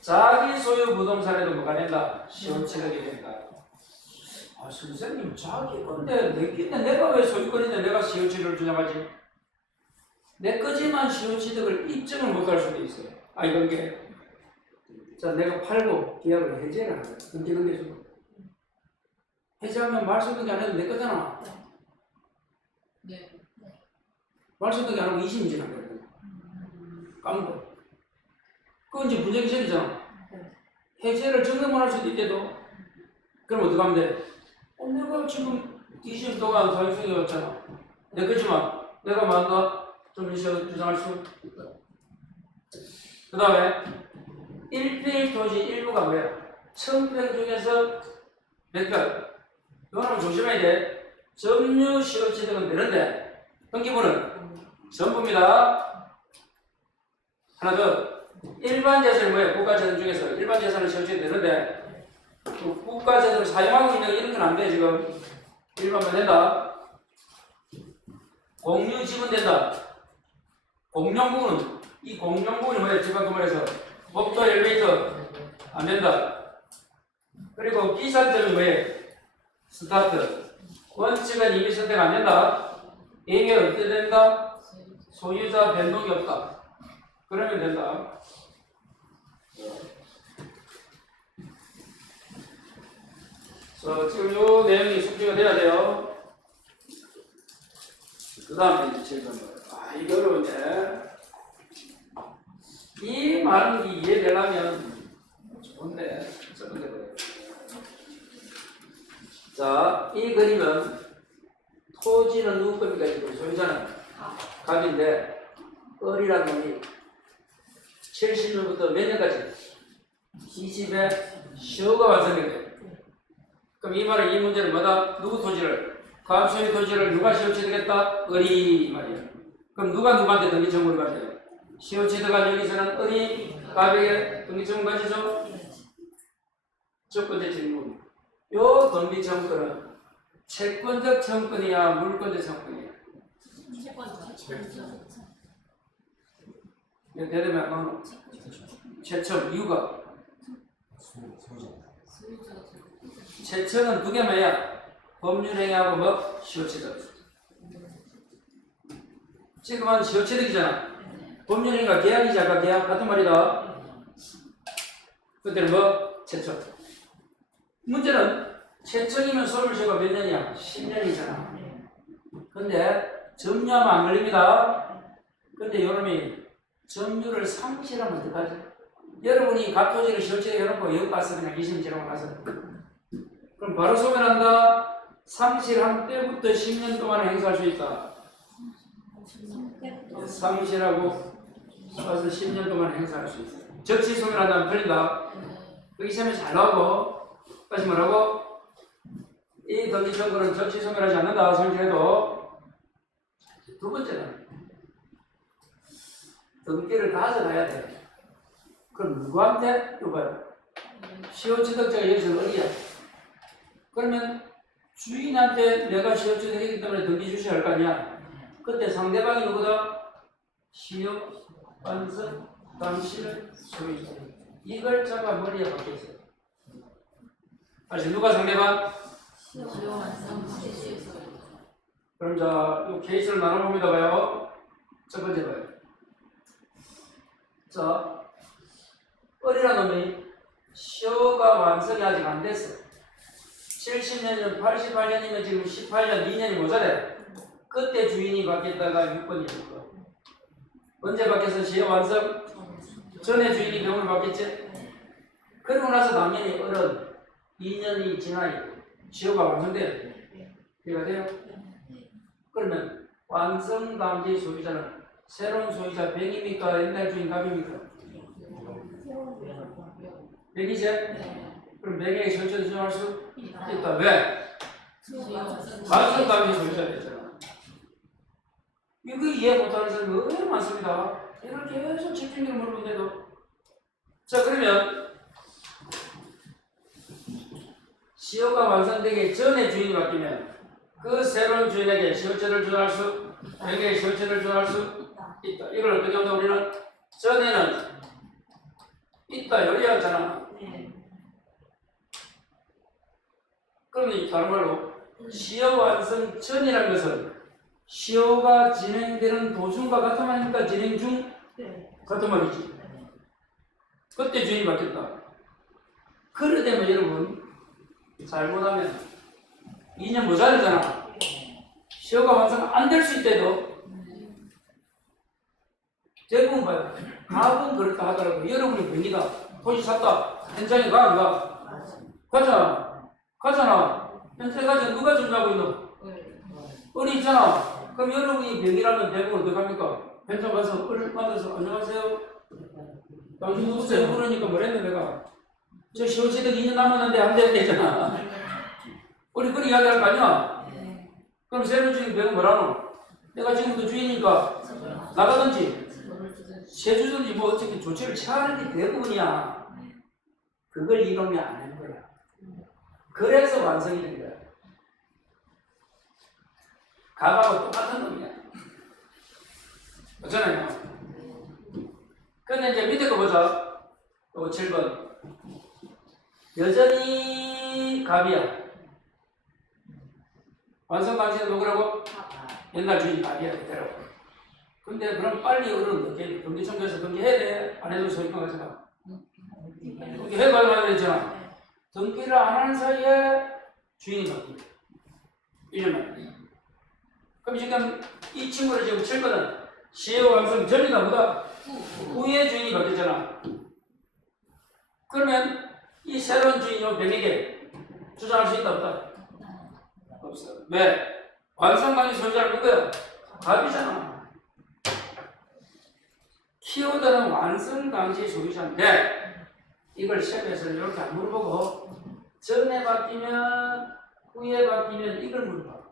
자기 소유 부동산에도 뭐가 된다? 시험치르게 된다. 아 선생님 자기 건데 내가 왜 소유권인데 내가 시효취득을 주장하지? 내 거지만 시효취득을 입증을 못할 수도 있어요. 아 이런 게 자 내가 팔고 계약을 해제를 하는 거야. 등기등기주고 해제하면 말소등기 안 해도 내 거잖아. 네. 말소등기 안 하고 20년 지난 거야. 깡고. 그건 이제 부정기설이잖아. 해제를 증명을 할 수도 있대도. 그럼 어떡하면 돼? 내가 지금 20년 동안 사유수익이 없잖아. 내 거지만 내가 만다 좀 주장할 수 있다. 그 다음에 1평 토지 일부가 뭐야? 1000평 중에서 몇 평? 이거는 조심해야 돼. 점유 시효취득은 되는데 등기부는 전부입니다. 하나 더. 일반 재산이 뭐예요? 국가 재산 중에서 일반 재산은 시효취득 되는데 국가 재산을 사용하고 있는 이런 건 안 돼 지금. 일반만 된다. 공유 지분 된다. 공용부는 이 공용부는 뭐예요? 지방 건물에서 복도 엘리베이터 안 된다. 그리고 기산점이 뭐예요? 스타트. 원칙은 이미 선택 안 된다. 이게 어떻게 된다? 소유자 변동이 없다. 그러면 된다. 자, 지금 요 내용이 숙지가 돼야 돼요. 그 다음에 이제 7번. 아, 이거 어려운데. 이 많은 게 이해되려면 좋은데. 첫 번째 거예요. 자, 이 그림은 토지는 누구 겁니까? 지금 소유자는 갑인데, 을이라는 놈이 70년부터 몇 년까지? 20에 시효가 완성이 돼요. 그럼 이 말은 이 문제는 뭐다? 누구 토지를? 갑소유 토지를 누가 시효취득했다? 을이 말이야. 그럼 누가 누구한테 등기 청구를 받아요? 시효취득한 여기서는 을이 갑에게 등기 청구 가지죠? 첫 번째 질문. 요 등기 청구는 채권적 청구이야 물권적 청구이야? 이거 대답이 안 나오노? 채권 이유가? 채권은 두 개만이야. 법률행위하고 뭐? 시효취득. 지금은 시효취득이잖아. 법률행위가 계약이지 아까 계약 같은 말이다. 그때는 뭐? 채권. 문제는 채권이면 소멸시효가 몇 년이야? 10년이잖아. 근데 점유하면 안 걸립니다. 근데 요놈이 점유를 상실하면 어떡하지? 여러분이 갑토지를 시효취득 해놓고 여기 가서 그냥 20년 지나고 가서 그럼 바로 소멸한다. 상실한 때부터 10년 동안 행사할 수 있다. 상실하고 와서 10년 동안 행사할 수 있어. 적시 소멸한다면 틀린다. 여기 시험에 잘 나오고 다시 뭐라고? 이 등기 청구는 적시 소멸하지 않는다. 상실해도. 두 번째는 등기를 가져가야 돼. 그럼 누구한테? 이봐요. 시효취득자가 여기서 어디야? 그러면 주인한테 내가 시효취득했기 때문에 등기 주셔야 할 거 아니야? 그때 상대방이 누구다? 시효, 완성, 당신의 소유자. 이 글자가 머리에 박혀있어요. 다시 누가 상대방? 그럼 자, 이 케이스를 나눠봅니다. 봐요. 첫 번째 봐요. 자, 어리란 놈이 시효가 완성이 아직 안 됐어. 70년이면 88년이면 지금 18년, 2년이 모자래. 그때 주인이 바뀌었다가 6번이었고. 언제 바뀌어서 시효 완성? 전에 주인이 병을 바뀌었지? 그러고 나서 당연히 어른 2년이 지나야 시효가 완성돼요. 이해가 돼요? 그러면 완성단지 소유자는 새로운 소유자 병입니까? 옛날 주인 갑입니까? 병이지? 그럼 병에게 설치를 주장할 수 있다. 왜? 완성단지 소유자 됐잖아. 이거 이해 못하는 사람이 의외로 많습니다. 이걸 계속 집중적으로 물어보는데도. 자, 그러면 시효가 완성되기 전에 주인이 바뀌면 그 새로운 주인에게 시효체를 주장할 수, 병에게 시효체를 주장할 수 있다. 이걸 어떻게 한다 우리는? 전에는 있다 요리였잖아. 그러면 다른 말로 시효 완성 전이라는 것은 시효가 진행되는 도중과 같은 말입니까? 진행 중? 같은 말이지. 그때 주인이 바뀌었다. 그러되면 여러분 잘못하면 2년 모자르잖아. 시효가 완성 안 될 수 있대도 대부분 봐요. 갑은 그렇다 하더라도 여러분이 병이다. 토지 샀다. 현장에 가, 안 가? 가잖아. 가잖아. 현장에 가지 누가 준비하고 있노? 어리 있잖아. 그럼 여러분이 병이라면 대부분 어떻게 합니까? 현장 가서 어를 받아서 안녕하세요. 당신 누구세요? 그러니까 뭐랬네 내가. 저 시효체득 2년 남았는데 안 되잖아. 우리 그런 이야기 할 거 아니야? 그럼 새로운 주인 병은 뭐라노? 내가 지금부터 주인이니까 나가든지 세주든지 뭐 어떻게 조치를 취하는 게 대부분이야. 그걸 이놈이 안 하는 거야. 그래서 완성이 된 거야. 갑하고 똑같은 놈이야. 맞잖아요. 근데 이제 밑에 거 보자. 또 7번. 여전히 갑이야. 완성 당시에 누구라고? 옛날 주인 갑이야. 그대로. 근데 그럼 빨리 어른 경기청구에서 등기해야 돼? 안 해도 소유권 가져가. 등기해도 얼마나 되잖아. 등기를 안 하는 사이에 주인이 바뀌어. 1년만. 그럼 지금 이 친구를 지금 칠 거는 시효 완성 전이다 보다 후에 주인이 바뀌었잖아. 그러면 이 새로운 주인이 병에게 주장할 수 있다 없다? 없어. 왜? 완성당시 소유자는 누구야? 갑이잖아. 키워드는 완성당시 소유자인데 이걸 시험에서 이렇게 안 물어보고 전에 바뀌면 후에 바뀌면 이걸 물어봐.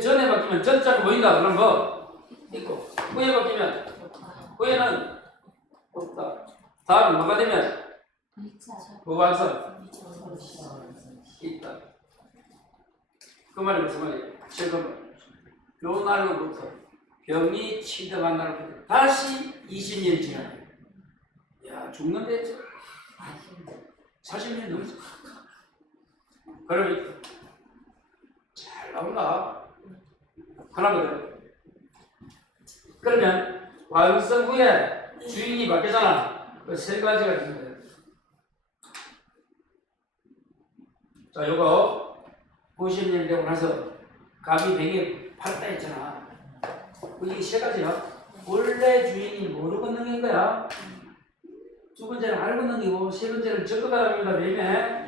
전에 바뀌면 전자가 보인다. 그럼 뭐? 있고. 후에 바뀌면 후에는 없다. 다음 뭐가 되면? 무완성 있다. 그 말이 무슨 말이에요? 지금 요 날로부터 병이 치등한 날부터 다시 20년 지나. 야 죽는데 40년 넘었어. 그러면 잘 나온다. 하나거든. 그러면 완성 후에 주인이 바뀌잖아. 그 세 가지가 있는 거예요. 자, 요거 90년 되고 나서 갑이 병이 팔다 했잖아. 이게 세 가지야. 원래 주인이 모르고 넘긴 거야. 두 번째는 알고 넘기고 세 번째는 적어가랍니다. 매매.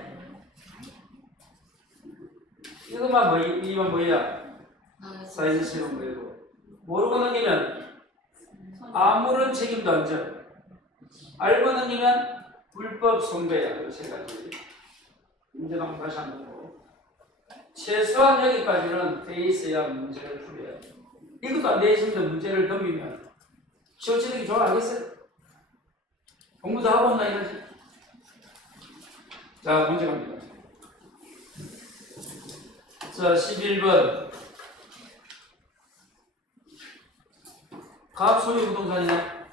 이것만 뭐 이만 뭐야? 사이즈 시험 그래도 모르고 넘기면 아무런 책임도 안 져. 알고 넘기면 불법 손배야. 이 세 가지. 문제방 다시 한번 보고 최소한 여기까지는 돼 있어야 문제를 풀어야 돼. 이것도 안 돼 있으면 문제를 넘기면 시험치는 좋아하겠어요? 공부도 하고 온다 이러지. 자, 문제 갑니다. 자, 11번. 갑 소유 부동산이나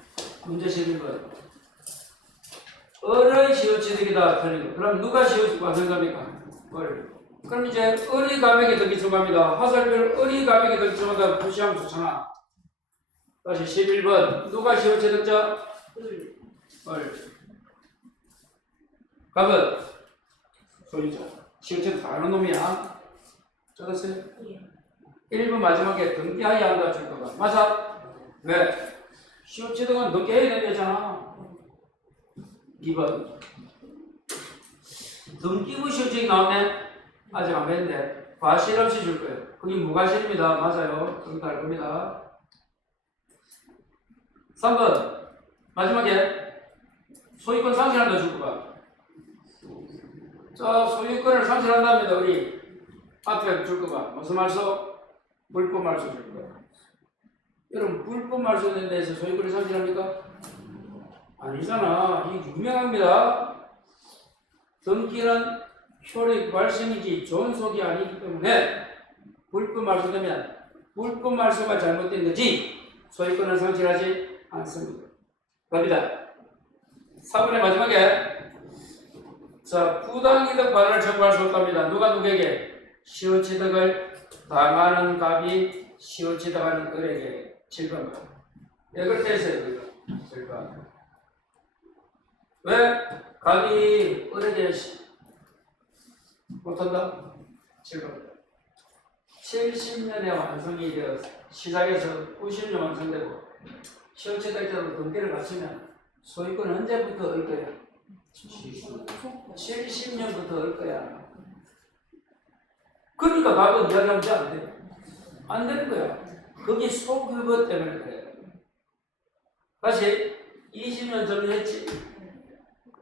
문제 11번. 을의 시효취득이다. 틀린 거. 그럼 누가 시효 완성자입니까? 을. 그럼 이제 어리 가백이 더 기초갑니다. 화살표를 어리 가백이 더 기초가다 표시하면 좋잖아. 다시 11번. 누가 시호체득자? 을. 갑은 소유자. 시호체득 다른 놈이야. 적었어요? 1번 마지막에 등기하여야 한다 줄 거가. 맞아? 왜? 시호체득은 등기해야 된다잖아. 2번. 등기부 시호체득이 나오면 아직 안 했는데 과실 없이 줄 거예요. 그게 무과실입니다. 맞아요. 그렇게 할 겁니다. 3번 마지막에 소유권 상실한다 줄 거가. 자, 소유권을 상실한답니다. 우리 앞에 줄 거가. 무슨 말소? 불법 말소 줄 거야. 여러분 불법 말소에 대해서 소유권을 상실합니까? 아니잖아. 이게 유명합니다. 등기는 효력 발생이지 존속이 아니기 때문에 불법 말소되면 불법 말소가 잘못된 거지 소유권은 상실하지 않습니다. 갑니다. 4번의 마지막에 자 부당이득 발언을 청구할 수 없답니다. 누가 누구에게? 시효취득을 당하는 갑이 시효취득하는 을에게. 7번. 왜 그렇게 했어요? 7번. 왜 갑이 을에게 못한다? 7번. 70년에 완성이 되어 시작해서 90년 완성되고 시효취득자로 등기를 갖추면 소유권은 언제부터 얻을 거야? 70년부터 얻을 거야. 그러니까 과거 이야기하면 안 돼. 안 되는 거야. 그게 소규모 때문에 그래요. 다시 20년 점유했지?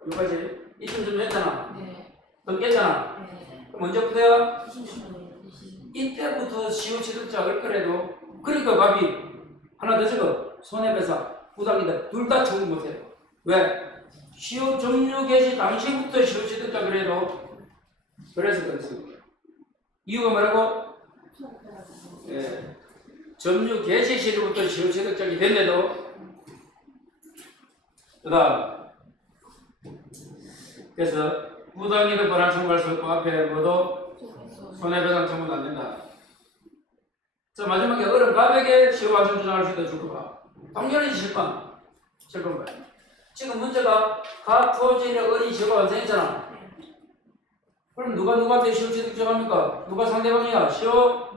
여기까지 20년 점유했잖아. 네. 등기했잖아. 네. 그럼 언제부터야? 20년. 이때부터 시효취득자 할 거래도 그러니까 갑이 하나 더 적어. 손해배상, 부당이득 둘 다 청구 못해요. 왜? 시효 점유 개시 당시부터 시효취득자 그래도 그래서 그렇습니다. 이유가 뭐라고? 예. 점유 개시 시부터 시효취득자가 됐는데도 그 다음 그래서 부당이득 권한 청구할 수 없고 앞에 뭐도 손해배상 청구는 안 된다. 자 마지막에 어른 갑에게 시효 완성 주장할 수 있다 줄 거봐. 당연히 7번. 7번 봐요. 지금 문제가 갑 토지의 어리 시효가 완성했잖아. 그럼 누가 누구한테 시효취득 주장합니까? 누가 상대방이야? 시효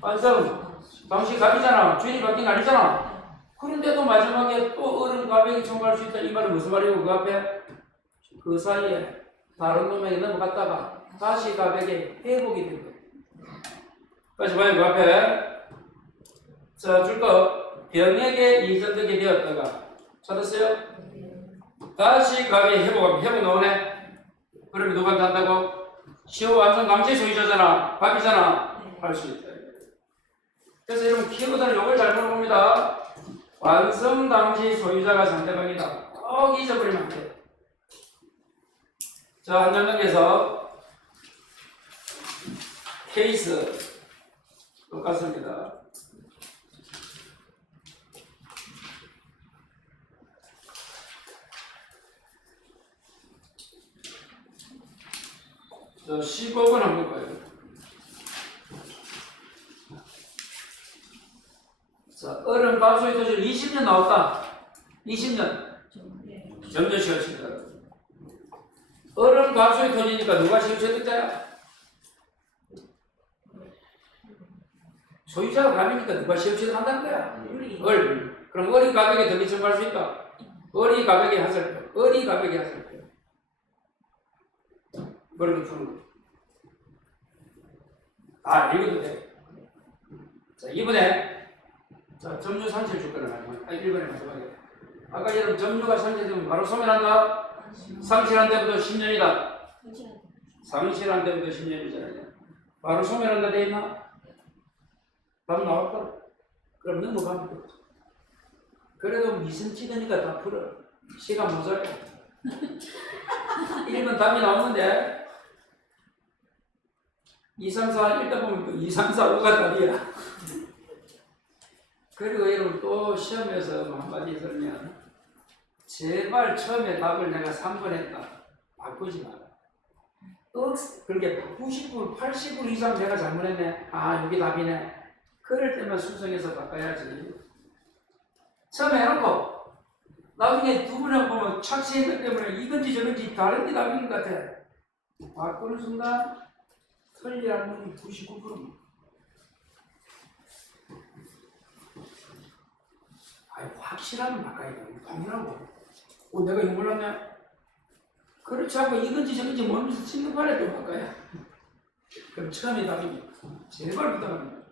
완성. 당시 갑이잖아. 주인이 바뀐 거 아니잖아. 그런데도 마지막에 또 어른 갑에게 청구할 수 있다. 이 말은 무슨 말이고 그 앞에 그 사이에 다른 놈에게 넘어갔다가 다시 갑에게 회복이 된 거예요. 다시 봐요. 그 앞에 자 줄 거 병에게 이전되게 되었다가 찾았어요? 다시 갑이 회복 나오네. 그러면 누구한테 한다고? 시효 완성 감시 소유자잖아. 갑이잖아. 할 수 있다. 그래서 여러분 키보드는 이걸 잘 물어봅니다. 완성 당시 소유자가 상대방이다. 꼭 잊어버리면 안 돼. 자, 한 장면에서 케이스 똑같습니다. 자, 15번 한번 봐요. 자, 어른 밥소의 도시를 20년 나왔다. 20년. 점점 시효취득자. 어른 밥소의 토지니까 누가 시효취득자야? 소유자가 갑이니까 누가 시효취득 한다는 거야? 을. 그럼 어리 가백에 등기 청구할 수 있다. 어리 가백에 하설표. 어리 가백에 하설표. 그렇게 푸는 거야. 아, 읽어도 돼. 자, 이번에 자, 점유 상실 줄 거는 마지막. 1번에 마지막에. 아까 여러분 점유가 상실되면 바로 소멸한다. 상실한 데부터 10년이다. 상실한 데부터 10년이잖아요. 바로 소멸한다 돼 있나? 답 나왔다. 그럼 넘어가면 돼. 그래도 미심 찍으니까 다 풀어. 시간 모자라. 1번 답이 나오는데 2, 3, 4 읽다 보면 또 2, 3, 4, 5가 답이야. 그리고 여러분 또 시험에서 한마디 들으면 제발 처음에 답을 내가 3번 했다. 바꾸지 마라. 그렇게 90불, 80불 이상 내가 잘못했네. 아, 여기 답이네. 그럴 때만 수정해서 바꿔야지. 처음에 해놓고 나중에 두 번에 보면 착시했기 때문에 이건지 저건지 다른 게 답인 것 같아. 바꾸는 순간 틀리라는 놈이 99%. 아니, 확실하면 바꿔야 돼. 당연하고. 내가 이거 몰랐네. 그렇지 않고 이건지 저건지 모르면서 침묵하래 또 바꿔야. 그럼 처음에 답이 제발 부탁합니다.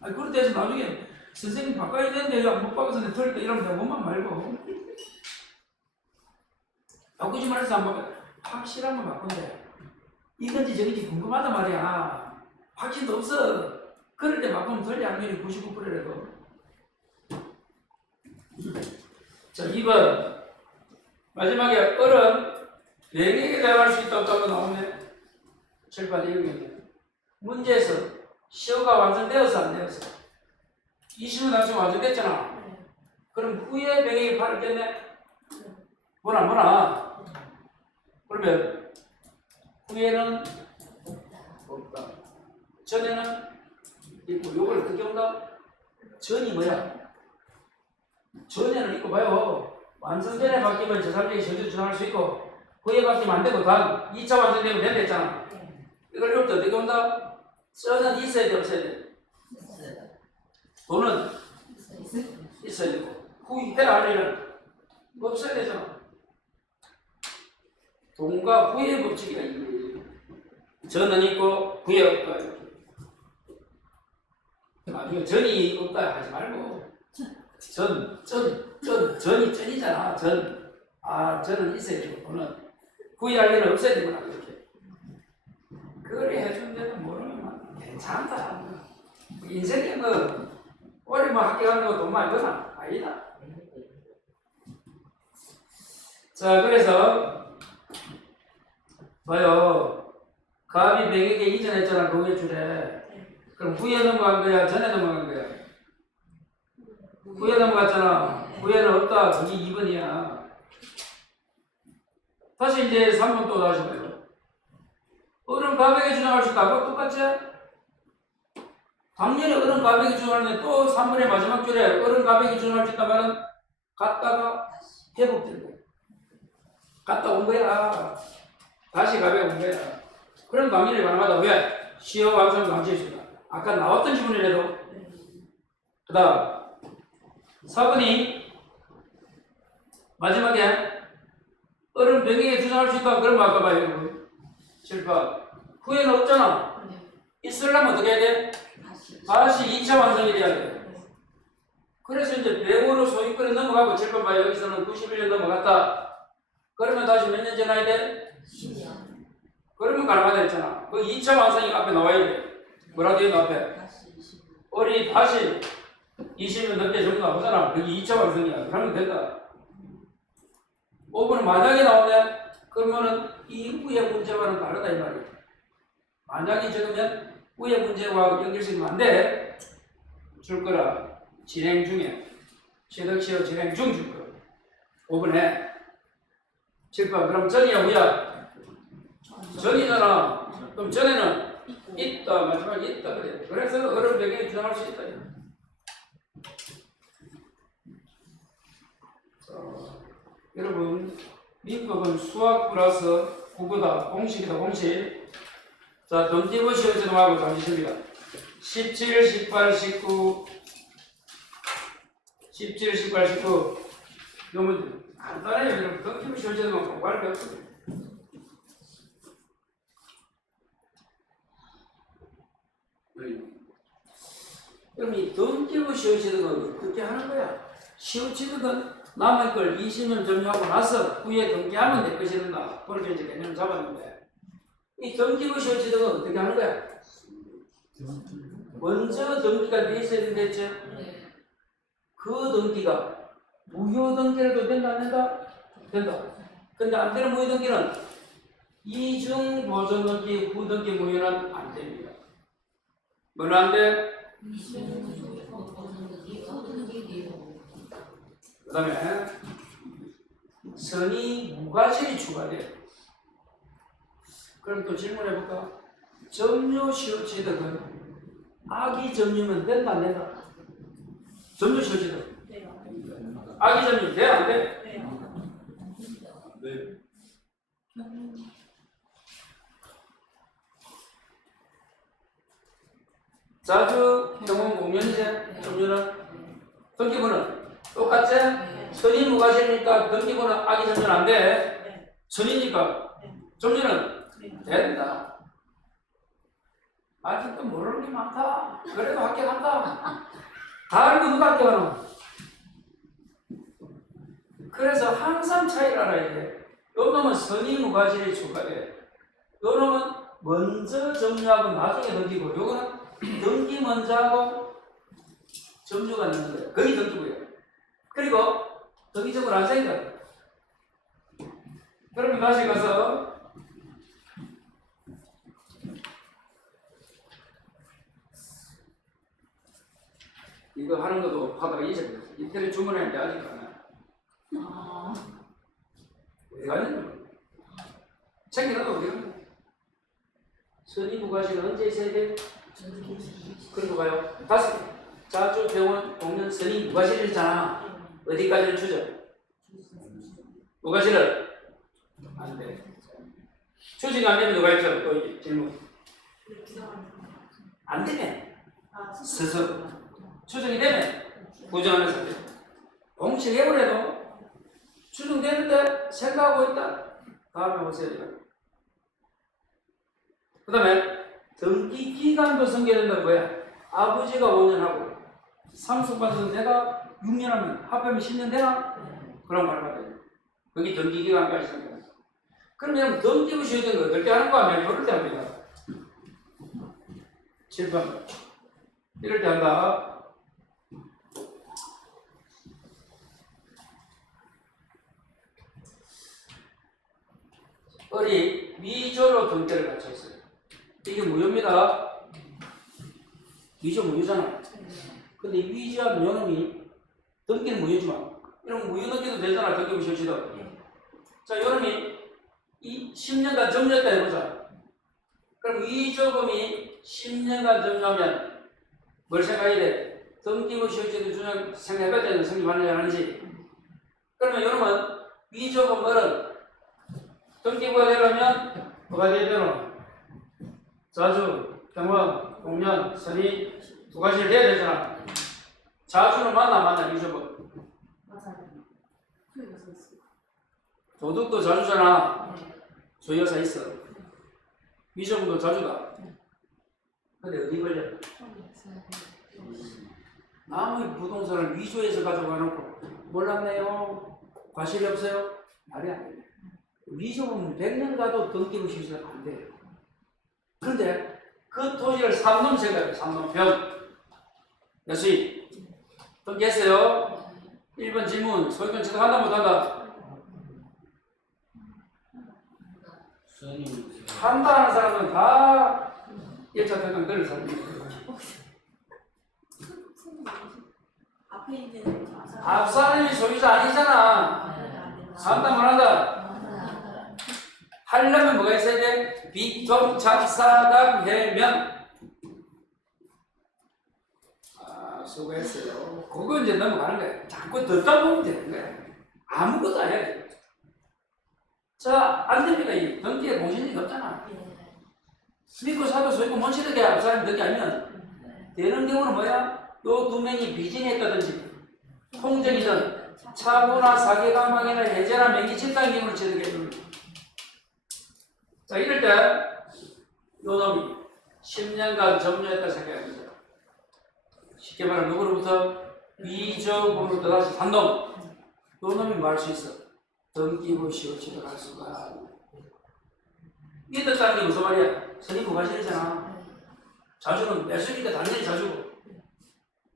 아니, 그렇다 해서 나중에 선생님 바꿔야 되는데 못 바꿔서 내 틀렸다 이러면 내가 못만 말고. 바꾸지 말아서 안 바꿔. 확실하면 바꾼대. 이건지 저건지 궁금하단 말이야. 확신도 없어. 그럴 때 바꾸면 틀리 확률이 99%라도. 자, 2번. 마지막에 얼음 4개에게 대응할 수 있다 없다고 나오네. 7, 8, 6이네. 문제에서 시어가 완성되어서 안 되어서. 이 시는 당시 완성됐잖아. 그럼 후에 병행이 팔을 뺐네? 뭐나. 그러면 후에는 없다. 전에는 있고, 요걸 어떻게 온다? 전이 뭐야? 전에는 있고 봐요. 완성전에 바뀌면 제3자에게 전주 주장할 수 있고, 후에 바뀌면 안 되고, 단 2차 완성되면 된다 했잖아. 이걸 이렇게 어떻게 온다? 전은 있어야 돼, 없어야 돼? 돈은 있어야 되고, 후에 안에는 없어야 되잖아. 돈과 후의 법칙이야, 이게. 전은 있고, 후에 없다. 이렇게. 나중에 전이 없다 하지 말고, 전이 전이잖아. 전은 있어야 되고, 돈은 후에 알리는 없어야 되구나, 이렇게. 그래 해준데도 모르면 괜찮다. 인생에 뭐, 오래 합격한다고 돈 많이 버나? 아니다. 자, 그래서, 봐요. 갑이 100에게 이전했잖아, 그게 줄에. 그럼 후에 넘어간 거야? 전에 넘어간 거야? 후에 넘어갔잖아. 후에는 없다. 그게 2번이야. 다시 이제 3번 또 다시 봐요. 얼음 가백에 주장할 수 있다고? 똑같지? 당연히 얼음 가백에 주장하는데 또 3번의 마지막 줄에 얼음 가백에 주장할 수 있다 말은 갔다가 회복된 거야. 갔다 온 거야. 다시 가백에 온 거야. 그럼 당연히 가능하다. 왜? 시어 완성 강제해 준다. 아까 나왔던 지문이라도. 그 다음 4번이 마지막에 얼음 병행에 주장할 수 있다. 그럼 아까 봐요. 7, 8 후에는 없잖아. 있으려면 어떻게 해야 돼? 다시 2차 완성이 돼야 돼. 그래서 이제 100으로 소유권에 넘어가고 7번 봐요. 여기서는 91년 넘어갔다. 그러면 다시 몇 년 지나야 돼? 10년. 그러면 가능하다 했잖아. 그 2차 완성이 앞에 나와야 돼. 뭐라고 되어 있는 앞에? 우리 다시 20년 넘게 정도 나오잖아. 그게 2차 완성이야. 그러면 된다. 5번은 만약에 나오네? 그러면은 이 후의 문제와는 다르다 이 말이야. 만약에 적으면 후의 문제와 연결시키면 안 돼. 줄 거라. 진행 중에. 시덕시어 진행 중 줄 거라. 5번에 7번. 그럼 전이야 후야? 전이잖아. 그럼 전에는 있다. 마지막에 있다 그래. 그래서 얼음 병행에 주장할 수 있다. 자, 여러분 민법은 수학 플러스 국어다. 공식이다. 공식. 자, 던지고 시험제도하고 잠시십니다. 17, 18, 19 17, 18, 19 요 문제 간단해요. 여러분 던지고 시험제도만 공부할 게 없어요. 그럼 이 던지고 시험제도는 어떻게 하는 거야? 시험제도는 남의 걸 20년 점유하고 나서 후에 등기하면 내 것이 된다. 그렇게 이제 개념을 잡았는데 이 등기부 시험제도가 어떻게 하는 거야? 먼저 등기가 돼 있어야 된댔죠? 그 등기가 무효 등기라도 된다 안 된다? 된다. 근데 안 되는 무효 등기는 이중 보존 등기, 후 등기 무효는 안 됩니다. 뭐는 안 돼? 그 다음에 선이 무과실이 추가돼요. 그럼 또 질문해볼까? 점유 시효취득은 아기 점유면 된다 안 된다? 점유 시효취득 돼요. 아기 점유 돼 안 돼? 돼요. 네. 자주 경험 공연이제 점유는 등기부는 똑같지? 네. 선인 무과실이니까 등기부는 아기 점유는 안 돼. 네. 선이니까 점유는 네. 된다. 아직도 모르는 게 많다. 그래도 합격한다. 다 알고 누가 합격하노? 그래서 항상 차이를 알아야 돼. 요 놈은 선의 무과실이 추가돼. 요 놈은 먼저 점유하고 나중에 등기부. 요거는 등기 먼저 하고 점유가 있는 거예요. 거의 등기부예요. 그리고 등기적으로 안 생겨. 그러면 다시 가서 이거 하는 것도 하다가 잊어버렸어. 인터넷 주문했는데 아직 안 해. 아, 어디 갔냐? 챙겨놔도 어디 갔냐? 선의무과실은 언제 있어야 돼? 그런 거 봐요. 5개. 자주, 병원, 공연, 선의무과실이잖아. 어디까지는 주죠? 무과실은? 안 돼. 추진이 안 되면 누가 있죠? 또 이제 질문. 안 되면 스스로. 추정이 되면 부정하면서 돼. 공식해버려도 추정되는데 생각하고 있다. 다음에 오세요. 그 다음에 등기 기간도 성계된다는 거야. 아버지가 5년 하고 상속받은 내가 6년 하면 합하면 10년 되나? 그런 말 받아요. 거기 등기 기간까지 성계된다. 그러면 등기부 시효된 거 어떻게 하는 거 하면 이럴 때 합니다. 7번 이럴 때 한다. 을이 위조로 등기를 갖춰 있어요. 이게 무효입니다. 위조 무효잖아. 근데 위조한 요놈이 등기는 무효지만 이런 무효 등기도 되잖아. 등기부 시효시도. 자, 요놈이 이 10년간 점유했다 해보자. 그럼 위조금이 10년간 점유하면 뭘 생각해야 돼? 등기부 시효시도 준용 생각해봐야 되는 성립하는지 안 하는지. 그러면 요놈은 위조금 을은 등기부가 되려면 뭐가 돼야 되노? 자주, 경원, 공연, 선의 두 가지를 해야 되잖아. 자주는 만나 위조금. 맞아요. 도둑도 자주잖아. 조여사 있어. 위조금도 자주다. 근데 어디 걸려? 아무리 부동산을 위조해서 가져가 놓고 몰랐네요. 과실이 없어요? 말이 안 돼. 위조금 100년 가도 등기부 시효가 안 돼요. 그런데 그 토지를 삼놈 생각해요. 삼놈 병. 여수인 등기했어요? 1번 질문. 소유권 취득한다 못한다? 한다 하는 사람은 다 1차 특강 들을 사람이에요. 앞에 있는 앞 사람이 소유자 아니잖아. 한다 못한다? 하려면 뭐가 있어야 돼? 비통착사당 해면. 아, 수고했어요. 그거 이제 넘어가는 거야. 자꾸 듣다 보면 되는 거야. 아무것도 안 해야 돼. 자, 안 됩니다. 이 등기에 공신이 없잖아. 믿고 사도 소유권 못 치르게 앞 사람이 등기 아니면 되는 경우는 뭐야? 요 두 명이 비진했다든지 통정이든 차고나 사기감방이나 해제나 명의침당 경우를 치르게 됩니다. 자, 이럴 때, 요 놈이 10년간 점유했다 생각합니다. 쉽게 말하면 누구로부터? 위조금으로부터 다시 산 놈. 요 놈이 말할 수 있어. 등기부 시효취득 할 수가. 믿었다는 게 무슨 말이야? 선임부 과실이잖아. 자주는 매수니까 당연히 자주고.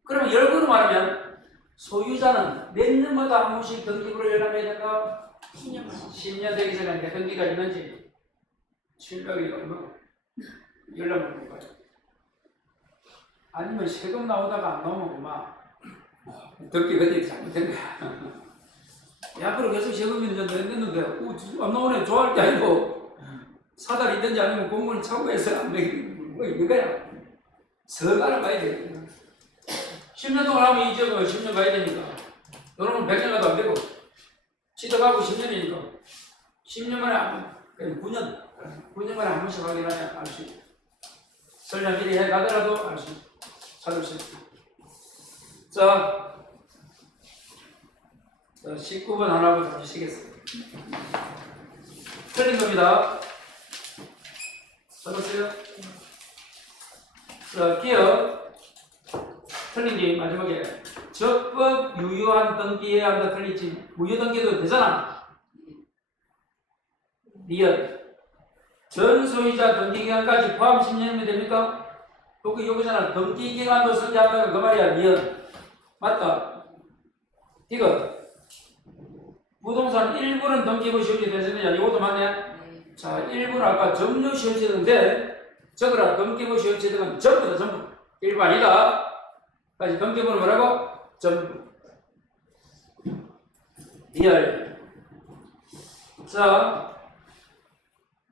그러면 열거로 말하면 소유자는 몇 년마다 한 번씩 등기부를 열람해야 될까? 10년 되기 전에 내 등기가 있는지 700이 얼마? 열람을 볼 거야. 아니면 세금 나오다가 안 나오면 그만. 등기가 어디 잘못된 거야. 앞으로 계속 세금이 냈는데, 안 나오네. 좋아할 게 아니고, 사다리 있든지 아니면 공무원 차고에서 안 되는 거 이거야. 서가를 봐야 되겠구나. 10년 동안 하면 이 지역은 10년 가야 되니까. 너는 100년 가도 안 되고. 취득하고 10년이니까. 10년 만에, 9년 만에 한 번씩 확인하냐, 알 수 있다. 설령 미리 해 가더라도 알 수 있다. 찾을 수 있다. 자, 19번 하나만 잡으시겠습니다. 틀린 겁니다. 잡았어요? 자, 기억. 틀린 게 마지막에 적법 유효한 등기해야 한다 틀리지. 무효 등기도 되잖아. 리얼. 전 소유자 등기 기간까지 포함 10년이면 됩니까? 여기잖아. 등기 기간도 선제한다가 그 말이야. 리얼. 맞다. 이거. 부동산 일부는 등기부 시효제 대신이야. 이것도 맞네. 자, 일부는 아까 점유 시효제인데 적으라. 등기부 시효제는 전부다, 전부. 일부 아니다. 다시 등기부는 뭐라고? 전부. 리얼. 자,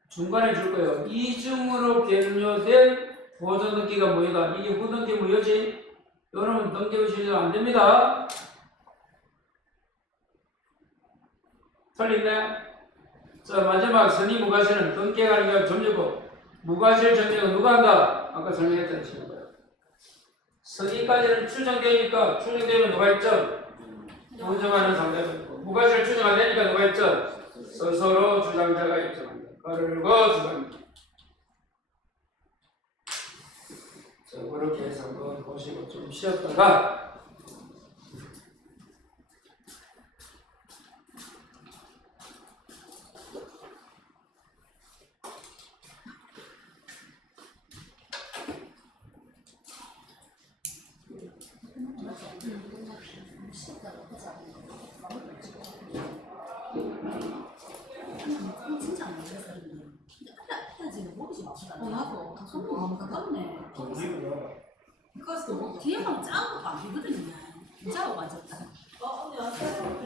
중간에 줄 거예요. 이중으로 갱료된 보존 등기가 무효다. 이게 후등기 무효지? 여러분 등기부 시효제가 안 됩니다. 틀렸네? 자, 마지막 선의 무과실은 등기가 아니라 점유고, 무과실 점유는 누가 한다? 아까 설명했던 식으로. 선의까지는 추정되니까, 추정되면 누가 있죠? 부정하는 상대가 있고, 무과실 추정 안 되니까 누가 있죠? 스스로 주장자가 있죠. 그리고 주장자. 자, 그렇게 해서 한번 보시고 좀 쉬었다가, 진짜 안 되겠어. 해야지. 먹이지 맙시다. 나도. 손목 너무 가깝네. 그래서 뒤에 가면 작은 것도 안 되거든요. 진짜 완전. 언니 왔어요?